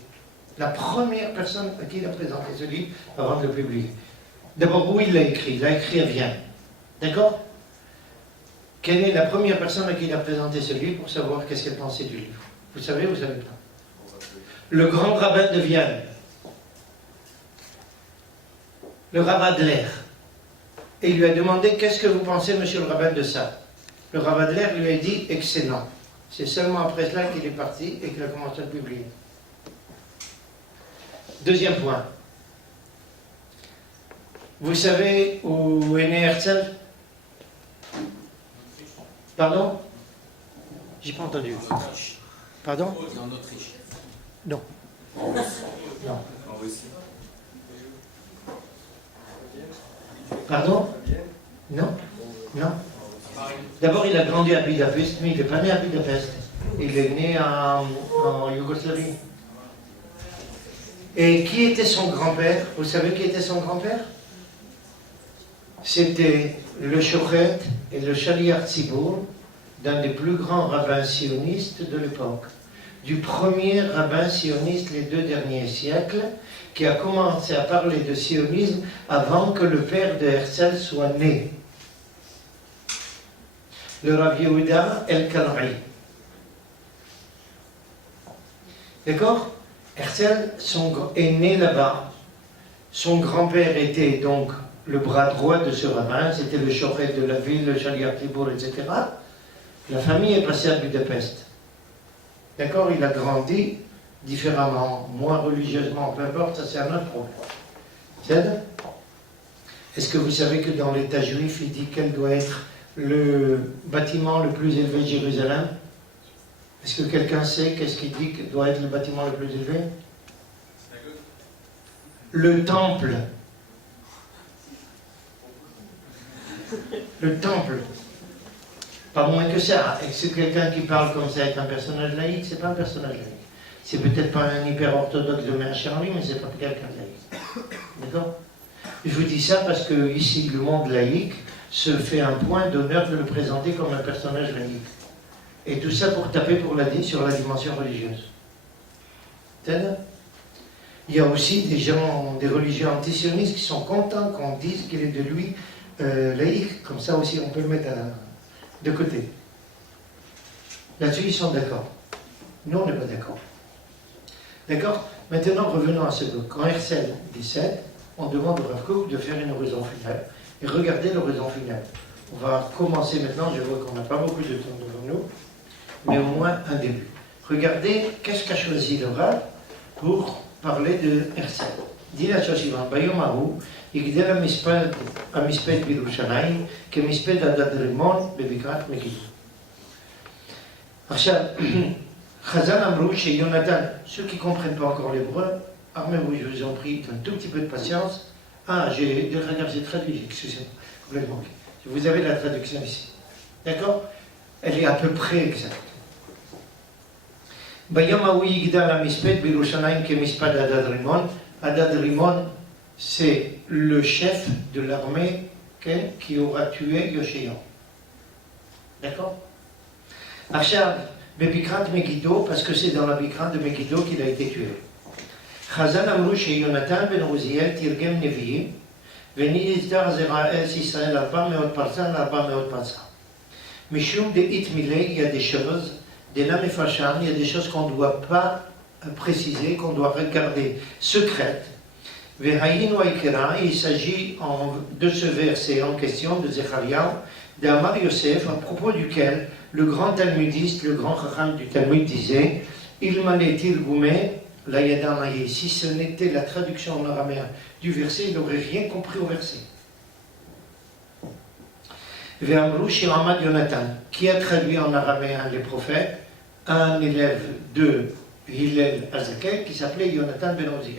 La première personne à qui il a présenté ce livre avant de le publier. D'abord, où il l'a écrit? Il l'a écrit à Vienne. D'accord? Quelle est la première personne à qui il a présenté ce livre pour savoir qu'est-ce qu'elle pensait du livre? Vous savez ou vous savez pas? Le grand rabbin de Vienne. Le rabbin Adler. Et il lui a demandé qu'est-ce que vous pensez, monsieur le rabbin, de ça? Le rabbin Adler lui a dit excellent. C'est seulement après cela qu'il est parti et qu'il a commencé à publier. Deuxième point. Vous savez où est né Herzl? Pardon? J'ai pas entendu. Pardon? En Autriche. Non. Non. En Russie. Pardon? Non? Non. D'abord, il a grandi à Budapest, mais il n'est pas né à Budapest. Il est né en Yougoslavie. Et qui était son grand-père? Vous savez qui était son grand-père? C'était le Shochet et le Shaliach Tzibour d'un des plus grands rabbins sionistes de l'époque. Du premier rabbin sioniste les 2 derniers siècles, qui a commencé à parler de sionisme avant que le père de Herzl soit né. Le Rav Yehuda El-Kalraï. D'accord? Herzl est né là-bas. Son grand-père était donc le bras droit de ce rabbin, c'était le shochet de la ville, le Shaliach Tzibour, etc. La famille est passée à Budapest. D'accord? Il a grandi différemment, moins religieusement, peu importe, ça c'est un autre problème. Est-ce que vous savez que dans l'État juif, il dit quel doit être le bâtiment le plus élevé de Jérusalem? Est-ce que quelqu'un sait qu'est-ce qu'il dit que doit être le bâtiment le plus élevé? Le temple. Le temple. Pas moins que ça. Est-ce que quelqu'un qui parle comme ça est un personnage laïque? C'est pas un personnage laïque. C'est peut-être pas un hyper-orthodoxe de Mère Charlie, mais c'est pas quelqu'un de laïque. D'accord? Je vous dis ça parce que ici, le monde laïque se fait un point d'honneur de le présenter comme un personnage laïque. Et tout ça pour taper sur la dimension religieuse. C'est-à-dire? Il y a aussi des gens, des religieux antisionistes qui sont contents qu'on dise qu'il est de lui laïque. Comme ça aussi, on peut le mettre de côté. Là-dessus, ils sont d'accord. Nous, on n'est pas d'accord. D'accord? Maintenant, revenons à ce que quand Herzl décède, on demande au Rav Kook de faire une oraison funèbre. Et regardez l'oraison funèbre. On va commencer maintenant, je vois qu'on n'a pas beaucoup de temps devant nous, mais au moins un début. Regardez qu'est-ce qu'a choisi le Rav pour parler de Herzl. Dit la chose suivante, Bayom Ahou, יגדל המספד בירושלים כמספד עדת רימון בבקעת מגידו. עכשיו, חז"ל אמרו שיונתן, ceux qui ne comprennent pas encore l'hébreu, armez-vous, je vous en prie, un tout petit peu de patience. Ah, regarde, j'ai traduit, excusez-moi, complètement. Vous avez la traduction ici. D'accord? Elle est à peu près exacte. ביום ההוא יגדל המספד בירושלים כמספד עדת רימון. עדת רימון, c'est le chef de l'armée qui aura tué Yoshéan. D'accord? עכשיו, בבקעת מגידו, parce que c'est dans la בקעה de Megiddo qu'il a été tué. חז"ל אמרו שיונתן בן עוזיאל תרגם נביאים, ונסדר זרע ארץ ישראל 400 פרסה ל-400 פרסה. משום דאית מילי, il y a des choses, דנא מפרשם, il y a des choses qu'on ne doit pas préciser, qu'on doit regarder secrètes. Il s'agit de ce verset en question de Zechariah, d'Amar Yosef, à propos duquel le grand talmudiste, le grand chacham du Talmud disait Il m'allait tirgoumé, la yadanaye. Si ce n'était la traduction en araméen du verset, il n'aurait rien compris au verset. Ve'amrou Shiramad Yonatan, qui a traduit en araméen les prophètes, un élève de Hillel Azakel qui s'appelait Yonatan ben Oziel.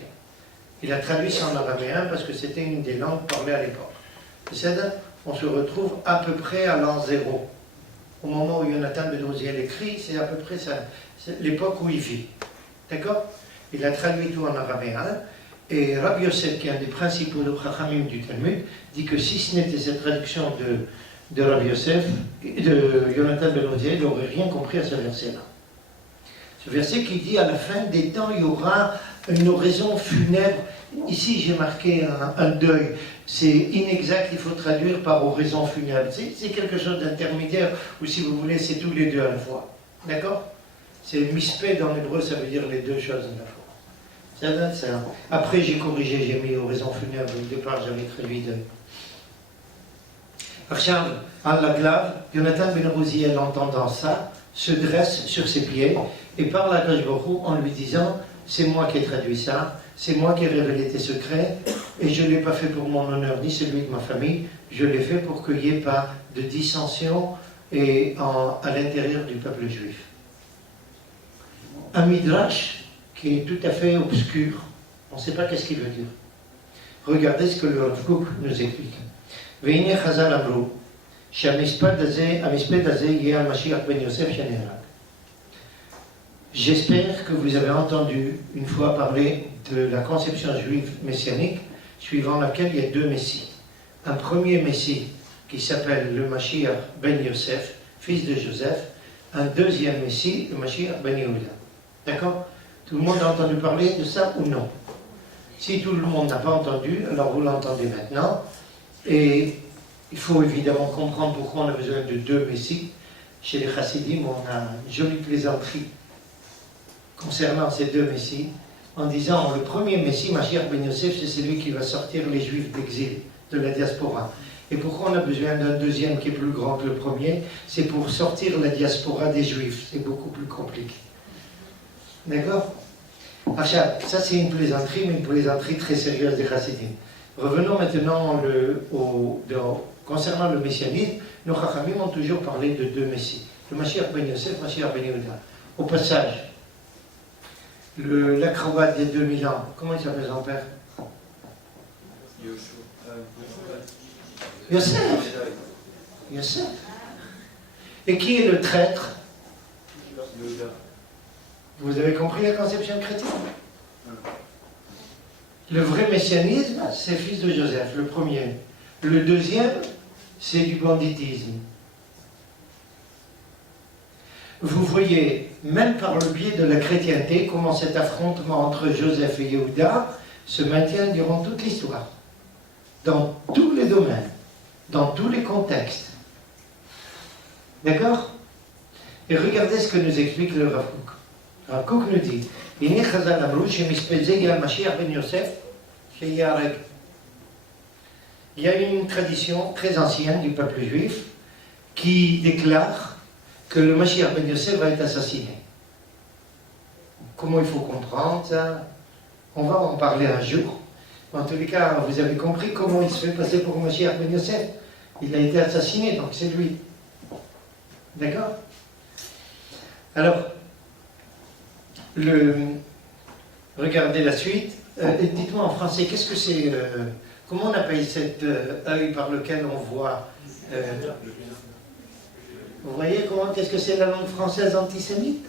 Il a traduit ça en araméen parce que c'était une des langues parlées à l'époque. On se retrouve à peu près à l'an 0. Au moment où Yonatan ben Oziel écrit, c'est à peu près ça, c'est l'époque où il vit. D'accord? Il a traduit tout en araméen. Et Rabbi Yosef, qui est un des principaux chachamim du Talmud, dit que si ce n'était cette traduction de Rabbi Yosef, de Yonatan ben Oziel, il n'aurait rien compris à ce verset-là. Ce verset qui dit à la fin des temps, il y aura une oraison funèbre. Ici, j'ai marqué un deuil. C'est inexact, il faut traduire par oraison funèbre. C'est quelque chose d'intermédiaire, ou si vous voulez, c'est tous les deux à la fois. D'accord? C'est mispé dans l'hébreu, ça veut dire les deux choses à la fois. Ça. Après, j'ai corrigé, j'ai mis oraison funèbre. Au départ, j'avais traduit deuil. Arsham, al-Laglav, Yonatan ben Oziel, entendant ça, se dresse sur ses pieds et parle à Kadosh Baruch Hu en lui disant c'est moi qui ai traduit ça, c'est moi qui ai révélé tes secrets et je ne l'ai pas fait pour mon honneur ni celui de ma famille, je l'ai fait pour qu'il n'y ait pas de dissension à l'intérieur du peuple juif. Un midrash qui est tout à fait obscur, on ne sait pas qu'est-ce qu'il veut dire. Regardez ce que le Rav Kook nous explique. והנה חז"ל אמרו שהמספד הזה יהיה על משיח בן יוסף שנהרג. J'espère que vous avez entendu une fois parler de la conception juive messianique, suivant laquelle il y a deux messies. Un premier messie qui s'appelle le Mashiach ben Yosef, fils de Joseph, un deuxième messie, le Mashiach ben Yehuda. D'accord? Tout le monde a entendu parler de ça ou non? Si tout le monde n'a pas entendu, alors vous l'entendez maintenant. Et il faut évidemment comprendre pourquoi on a besoin de deux messies. Chez les chassidim, on a une jolie plaisanterie concernant ces deux messies, en disant le premier messie, Mashiach ben Yosef, c'est celui qui va sortir les juifs d'exil, de la diaspora. Et pourquoi on a besoin d'un deuxième qui est plus grand que le premier? C'est pour sortir la diaspora des juifs, c'est beaucoup plus compliqué. D'accord? Ça c'est une plaisanterie, mais une plaisanterie très sérieuse des chassidim. Revenons maintenant concernant le messianisme. Nos chachamim ont toujours parlé de deux messies, le Mashiach ben Yosef, Mashiach ben Yehuda. Au passage, l'acrobate des 2000 ans, comment il s'appelle son père? Yosef. Yosef. Et qui est le traître? Vous avez compris la conception chrétienne? Le vrai messianisme, c'est le fils de Joseph, le premier. Le deuxième, c'est du banditisme. Vous voyez, même par le biais de la chrétienté, comment cet affrontement entre Joseph et Yehuda se maintient durant toute l'histoire. Dans tous les domaines, dans tous les contextes. D'accord? Et regardez ce que nous explique le Rav Kook. Rav Kook nous dit, il y a une tradition très ancienne du peuple juif qui déclare que le Mashiach ben Yosef va être assassiné. Comment il faut comprendre ça? On va en parler un jour. En tous les cas, vous avez compris comment il se fait passer pour Mashiach ben Yosef. Il a été assassiné, donc c'est lui. D'accord? Alors, regardez la suite. Dites-moi en français, qu'est-ce que c'est comment on appelle cet œil par lequel on voit vous voyez qu'est-ce que c'est la langue française antisémite?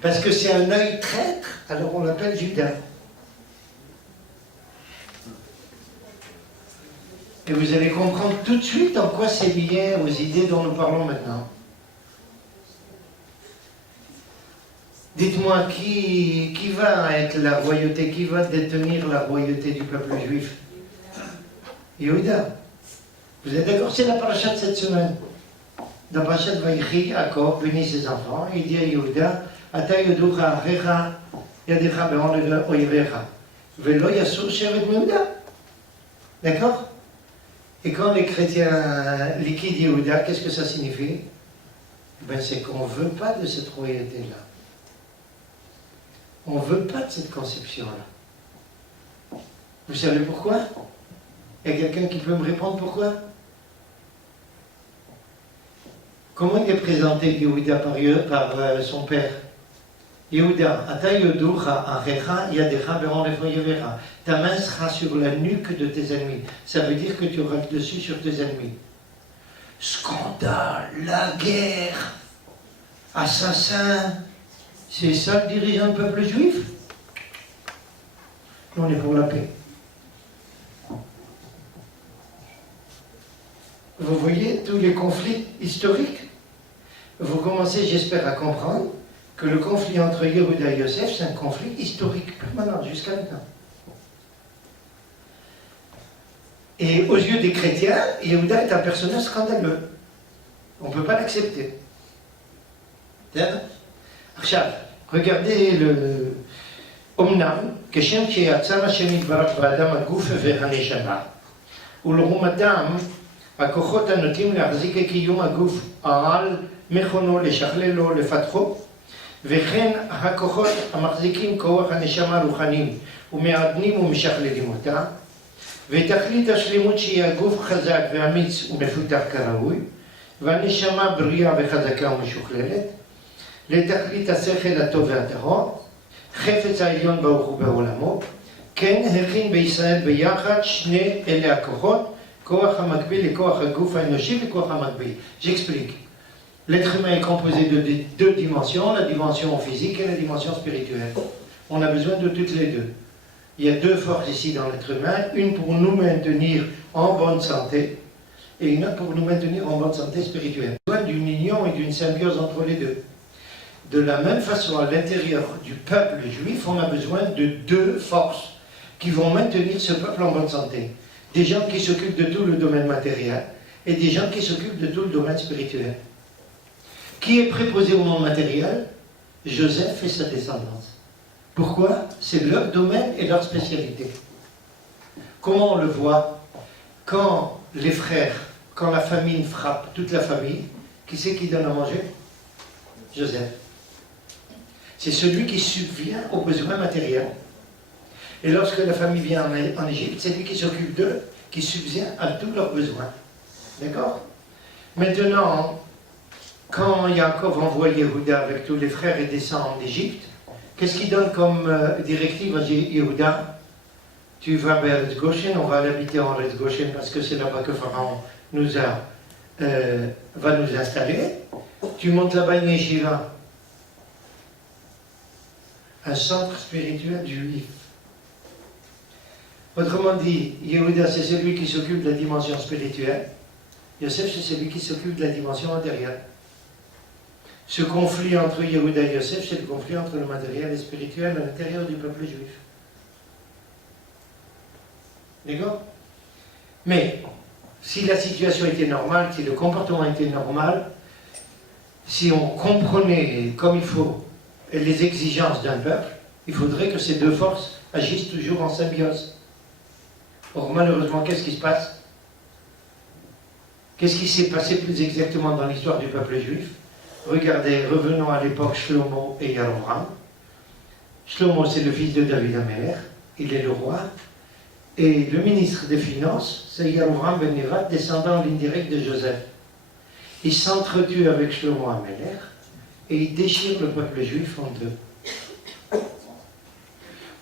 Parce que c'est un œil traître, alors on l'appelle Judas. Et vous allez comprendre tout de suite en quoi c'est lié aux idées dont nous parlons maintenant. Dites-moi, qui va être la royauté, qui va détenir la royauté du peuple juif? Yehuda. Vous êtes d'accord? C'est la paracha de cette semaine. Dans la paracha de Vaïchi, Jacob bénit ses enfants, il dit à Yehuda, Ata yoducha achecha yadecha be'on oyevecha, ve'lo yasur shevet Yehuda. D'accord? Et quand les chrétiens liquident Yehuda, qu'est-ce que ça signifie? Ben, c'est qu'on ne veut pas de cette royauté-là. On ne veut pas de cette conception-là. Vous savez pourquoi? Il y a quelqu'un qui peut me répondre pourquoi? Comment il est présenté Yehuda par son père? Yehuda, Ata yoducha achecha yadecha be'on oyevecha. Ta main sera sur la nuque de tes ennemis. Ça veut dire que tu auras le dessus sur tes ennemis. Scandale, la guerre, assassin. C'est ça le dirigeant du peuple juif? Nous, on est pour la paix. Vous voyez tous les conflits historiques? Vous commencez, j'espère, à comprendre que le conflit entre Yehuda et Yosef, c'est un conflit historique permanent jusqu'à maintenant. Et aux yeux des chrétiens, Yehuda est un personnage scandaleux. On ne peut pas l'accepter. Regardez le Omnam, כשם שיצר השם יתברך באדם הגוף והנשמה, ולעומתם הכוחות הנוטים להחזיק את קיום הגוף על מכונו, לשכללו, לפתחו, וכן הכוחות המחזיקים כוח הנשמה רוחניים ומעדנים ומשכללים אותה, ותכלית השלמות שהיא הגוף חזק ואמיץ ומפותח כראוי, והנשמה בריאה וחזקה ומשוכללת, לתכלית השכל הטוב והטהור, חפץ העליון ברוך הוא בעולמו, כן הכין בישראל ביחד שני אלה הכוחות, כוח המקביל לכוח הגוף האנושי וכוח המקביל. J'explique. L'être humain est composé de deux dimensions, la dimension physique et la dimension spirituelle. On a besoin de toutes les deux. Il y a deux forces ici dans l'être humain, une pour nous maintenir en bonne santé et une autre pour nous maintenir en bonne santé spirituelle. On a besoin d'une union et d'une symbiose entre les deux. De la même façon, à l'intérieur du peuple juif, on a besoin de deux forces qui vont maintenir ce peuple en bonne santé. Des gens qui s'occupent de tout le domaine matériel et des gens qui s'occupent de tout le domaine spirituel. Qui est préposé au monde matériel? Joseph et sa descendance. Pourquoi? C'est leur domaine et leur spécialité. Comment on le voit? Quand les frères, quand la famine frappe toute la famille, qui c'est qui donne à manger? Joseph. C'est celui qui subvient aux besoins matériels. Et lorsque la famille vient en Égypte, c'est lui qui s'occupe d'eux, qui subvient à tous leurs besoins. D'accord? Maintenant, quand Yaakov envoie Yehuda avec tous les frères et descend d'Égypte, qu'est-ce qu'il donne comme directive à Yehuda? Tu vas vers Eretz Goshen, on va l'habiter en Eretz Goshen parce que c'est là-bas que Pharaon va nous installer. Tu montes là-bas une yeshiva, un centre spirituel juif. Autrement dit, Yehuda c'est celui qui s'occupe de la dimension spirituelle, Yosef c'est celui qui s'occupe de la dimension matérielle. Ce conflit entre Yehuda et Yosef, c'est le conflit entre le matériel et le spirituel à l'intérieur du peuple juif. D'accord? Mais, si la situation était normale, si le comportement était normal, si on comprenait comme il faut les exigences d'un peuple, il faudrait que ces deux forces agissent toujours en symbiose. Or, malheureusement, qu'est-ce qui se passe? Qu'est-ce qui s'est passé plus exactement dans l'histoire du peuple juif? Regardez, revenons à l'époque Shlomo et Yarovam. Shlomo, c'est le fils de David Améler, il est le roi. Et le ministre des Finances, c'est Yarovam ben Nevat, descendant en ligne directe de Joseph. Il s'entretue avec Shlomo Améler et il déchire le peuple juif en deux.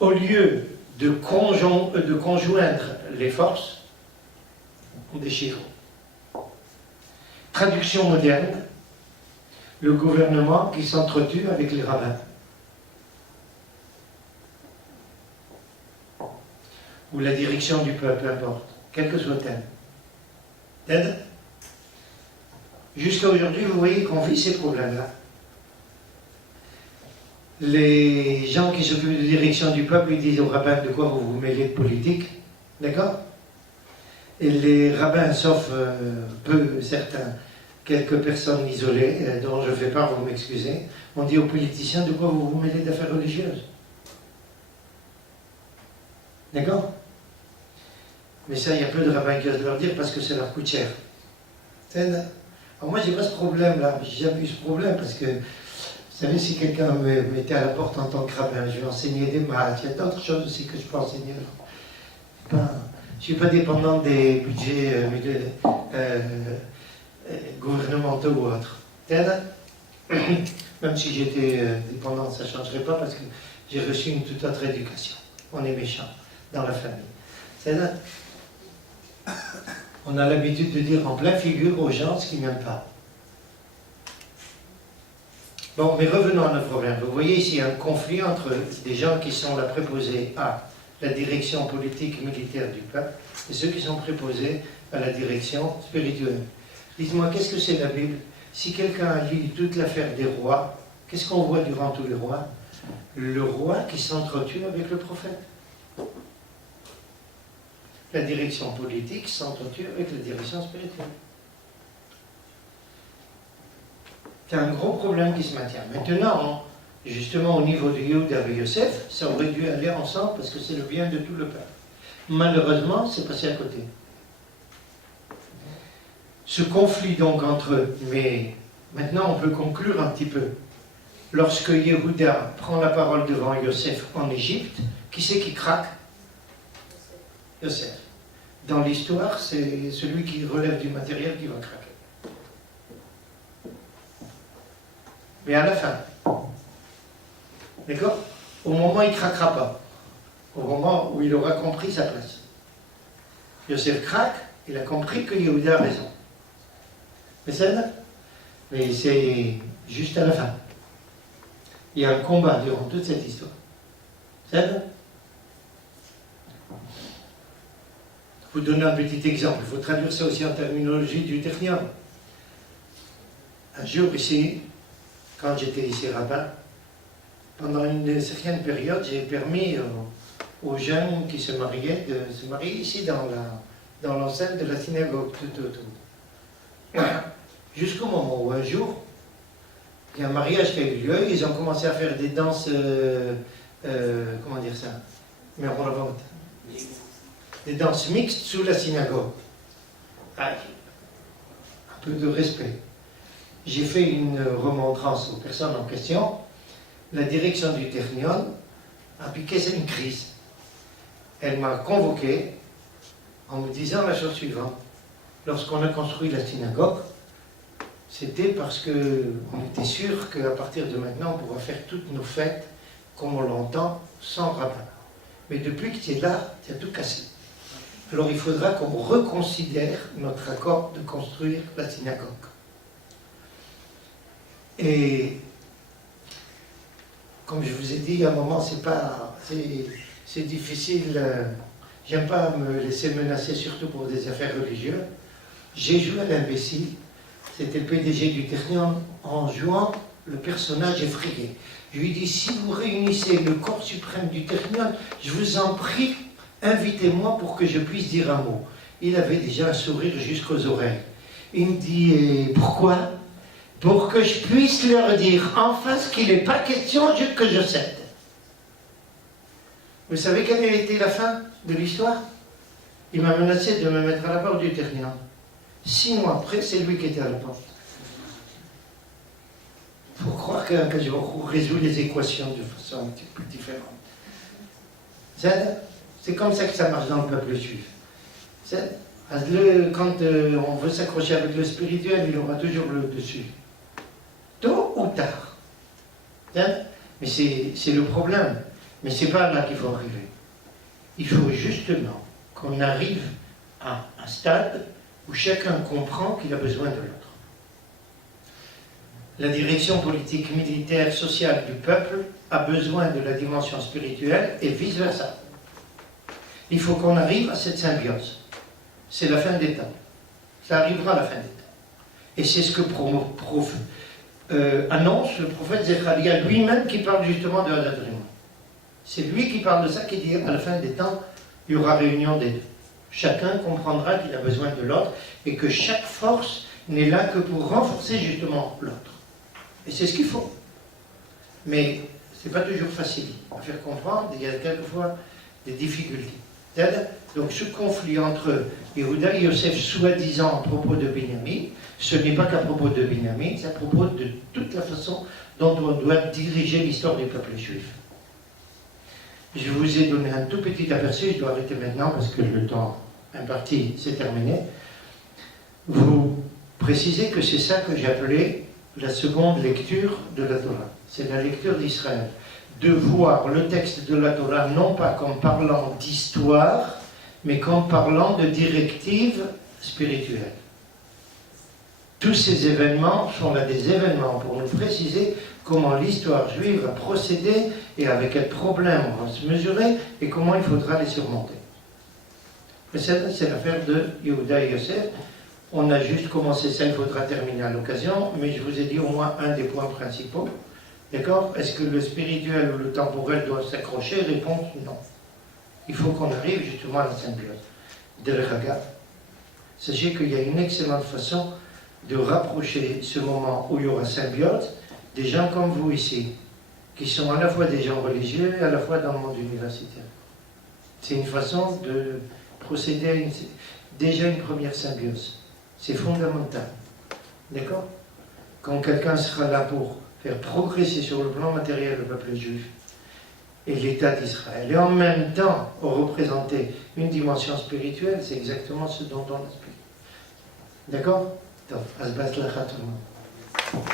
Au lieu de conjoindre les forces, on déchire. Traduction moderne, le gouvernement qui s'entretue avec les rabbins. Ou la direction du peuple, importe, quelle que soit-elle. Jusqu'à aujourd'hui, vous voyez qu'on vit ces problèmes-là. Les gens qui s'occupent de la direction du peuple, ils disent aux rabbins de quoi vous vous mêlez de politique, d'accord? Et les rabbins, sauf quelques personnes isolées, dont je ne fais pas, vous m'excusez, on dit aux politiciens de quoi vous vous mêlez d'affaires religieuses. D'accord? Mais ça, il y a peu de rabbins qui osent leur dire parce que ça leur coûte cher. Alors moi, j'ai pas ce problème-là, j'ai jamais eu ce problème parce que, vous savez, si quelqu'un me mettait à la porte en tant que rabbin, je vais enseigner des maths, il y a d'autres choses aussi que je peux enseigner. Je ne suis pas dépendant des budgets gouvernementaux ou autres. Même si j'étais dépendant, ça ne changerait pas parce que j'ai reçu une toute autre éducation. On est méchant dans la famille. On a l'habitude de dire en plein figure aux gens ce qu'ils n'aiment pas. Bon, mais revenons à notre problème. Vous voyez ici un conflit entre des gens qui sont là préposés à la direction politique et militaire du peuple et ceux qui sont préposés à la direction spirituelle. Dites-moi, qu'est-ce que c'est la Bible? Si quelqu'un lit toute l'affaire des rois, qu'est-ce qu'on voit durant tous les rois? Le roi qui s'entretue avec le prophète. La direction politique s'entretue avec la direction spirituelle. C'est un gros problème qui se maintient. Maintenant, justement, au niveau de Yehuda et Yosef, ça aurait dû aller ensemble parce que c'est le bien de tout le peuple. Malheureusement, c'est passé à côté. Ce conflit donc entre eux, mais maintenant on peut conclure un petit peu. Lorsque Yehuda prend la parole devant Yosef en Égypte, qui c'est qui craque? Yosef. Dans l'histoire, c'est celui qui relève du matériel qui va craquer. Mais à la fin. D'accord? Au moment, il ne craquera pas. au moment où il aura compris sa place. Yosef craque, il a compris que Yehuda a raison. Mais c'est juste à la fin. Il y a un combat durant toute cette histoire. C'est ça? Je vous donne un petit exemple. Il faut traduire ça aussi en terminologie du Technion. Un jour ici, quand j'étais ici rabbin, pendant une certaine période, j'ai permis aux jeunes qui se mariaient de se marier ici dans l'enceinte de la synagogue tout autour. Jusqu'au moment où un jour, il y a un mariage qui a eu lieu, ils ont commencé à faire des danses, comment dire ça, mais on l'invente. Des danses mixtes sous la synagogue. Un peu de respect. J'ai fait une remontrance aux personnes en question. La direction du Technion a piqué une crise. Elle m'a convoqué en me disant la chose suivante. Lorsqu'on a construit la synagogue, c'était parce qu'on était sûr qu'à partir de maintenant, on pourra faire toutes nos fêtes comme on l'entend, sans rabbin. Mais depuis que tu es là, tu as tout cassé. Alors il faudra qu'on reconsidère notre accord de construire la synagogue. Et comme je vous ai dit, à un moment, c'est difficile. J'aime pas me laisser menacer, surtout pour des affaires religieuses. J'ai joué à l'imbécile. C'était le PDG du Technion en jouant le personnage effrayé. Je lui ai dit, si vous réunissez le corps suprême du Technion, je vous en prie, invitez-moi pour que je puisse dire un mot. Il avait déjà un sourire jusqu'aux oreilles. Il me dit, pourquoi? Pour que je puisse leur dire en face qu'il n'est pas question que je cède. Vous savez quelle a été la fin de l'histoire? Il m'a menacé de me mettre à la porte du Technion. 6 mois après, c'est lui qui était à la porte. Il faut croire que je résout les équations de façon un petit peu différente. C'est comme ça que ça marche dans le peuple juif. Quand on veut s'accrocher avec le spirituel, il aura toujours le dessus. Tôt ou tard. Mais c'est le problème. Mais c'est pas là qu'il faut arriver. Il faut justement qu'on arrive à un stade où chacun comprend qu'il a besoin de l'autre. La direction politique, militaire, sociale du peuple a besoin de la dimension spirituelle et vice-versa. Il faut qu'on arrive à cette symbiose. C'est la fin des temps. Ça arrivera à la fin des temps. Et c'est ce que annonce le prophète Zechariah lui-même qui parle justement de Hadadrim. C'est lui qui parle de ça, qui dit à la fin des temps, il y aura réunion des deux. Chacun comprendra qu'il a besoin de l'autre et que chaque force n'est là que pour renforcer justement l'autre. Et c'est ce qu'il faut. Mais ce n'est pas toujours facile à faire comprendre, il y a quelquefois des difficultés. Donc ce conflit entre Yehuda et Yosef, soi-disant à propos de Binyamin, ce n'est pas qu'à propos de Binyamin, c'est à propos de toute la façon dont on doit diriger l'histoire du peuple juif. Je vous ai donné un tout petit aperçu, je dois arrêter maintenant parce que le temps imparti s'est terminé. Vous précisez que c'est ça que j'ai appelé la seconde lecture de la Torah. C'est la lecture d'Israël. De voir le texte de la Torah non pas comme parlant d'histoire, mais comme parlant de directives spirituelles. Tous ces événements sont là des événements pour nous préciser comment l'histoire juive a procédé et avec quels problèmes on va se mesurer et comment il faudra les surmonter. C'est l'affaire de Yehuda et Yosef. On a juste commencé ça, il faudra terminer à l'occasion, mais je vous ai dit au moins un des points principaux. D'accord? Est-ce que le spirituel ou le temporel doit s'accrocher? Réponse non. Il faut qu'on arrive justement à la symbiose. Derech Hagav, sachez qu'il y a une excellente façon de rapprocher ce moment où il y aura symbiose des gens comme vous ici, qui sont à la fois des gens religieux et à la fois dans le monde universitaire. C'est une façon de procéder à déjà une première symbiose. C'est fondamental. D'accord? Quand quelqu'un sera là pour faire progresser sur le plan matériel le peuple juif et l'État d'Israël, et en même temps représenter une dimension spirituelle, c'est exactement ce dont on aspire. D'accord? Donc, Asbas Lacha tout le monde.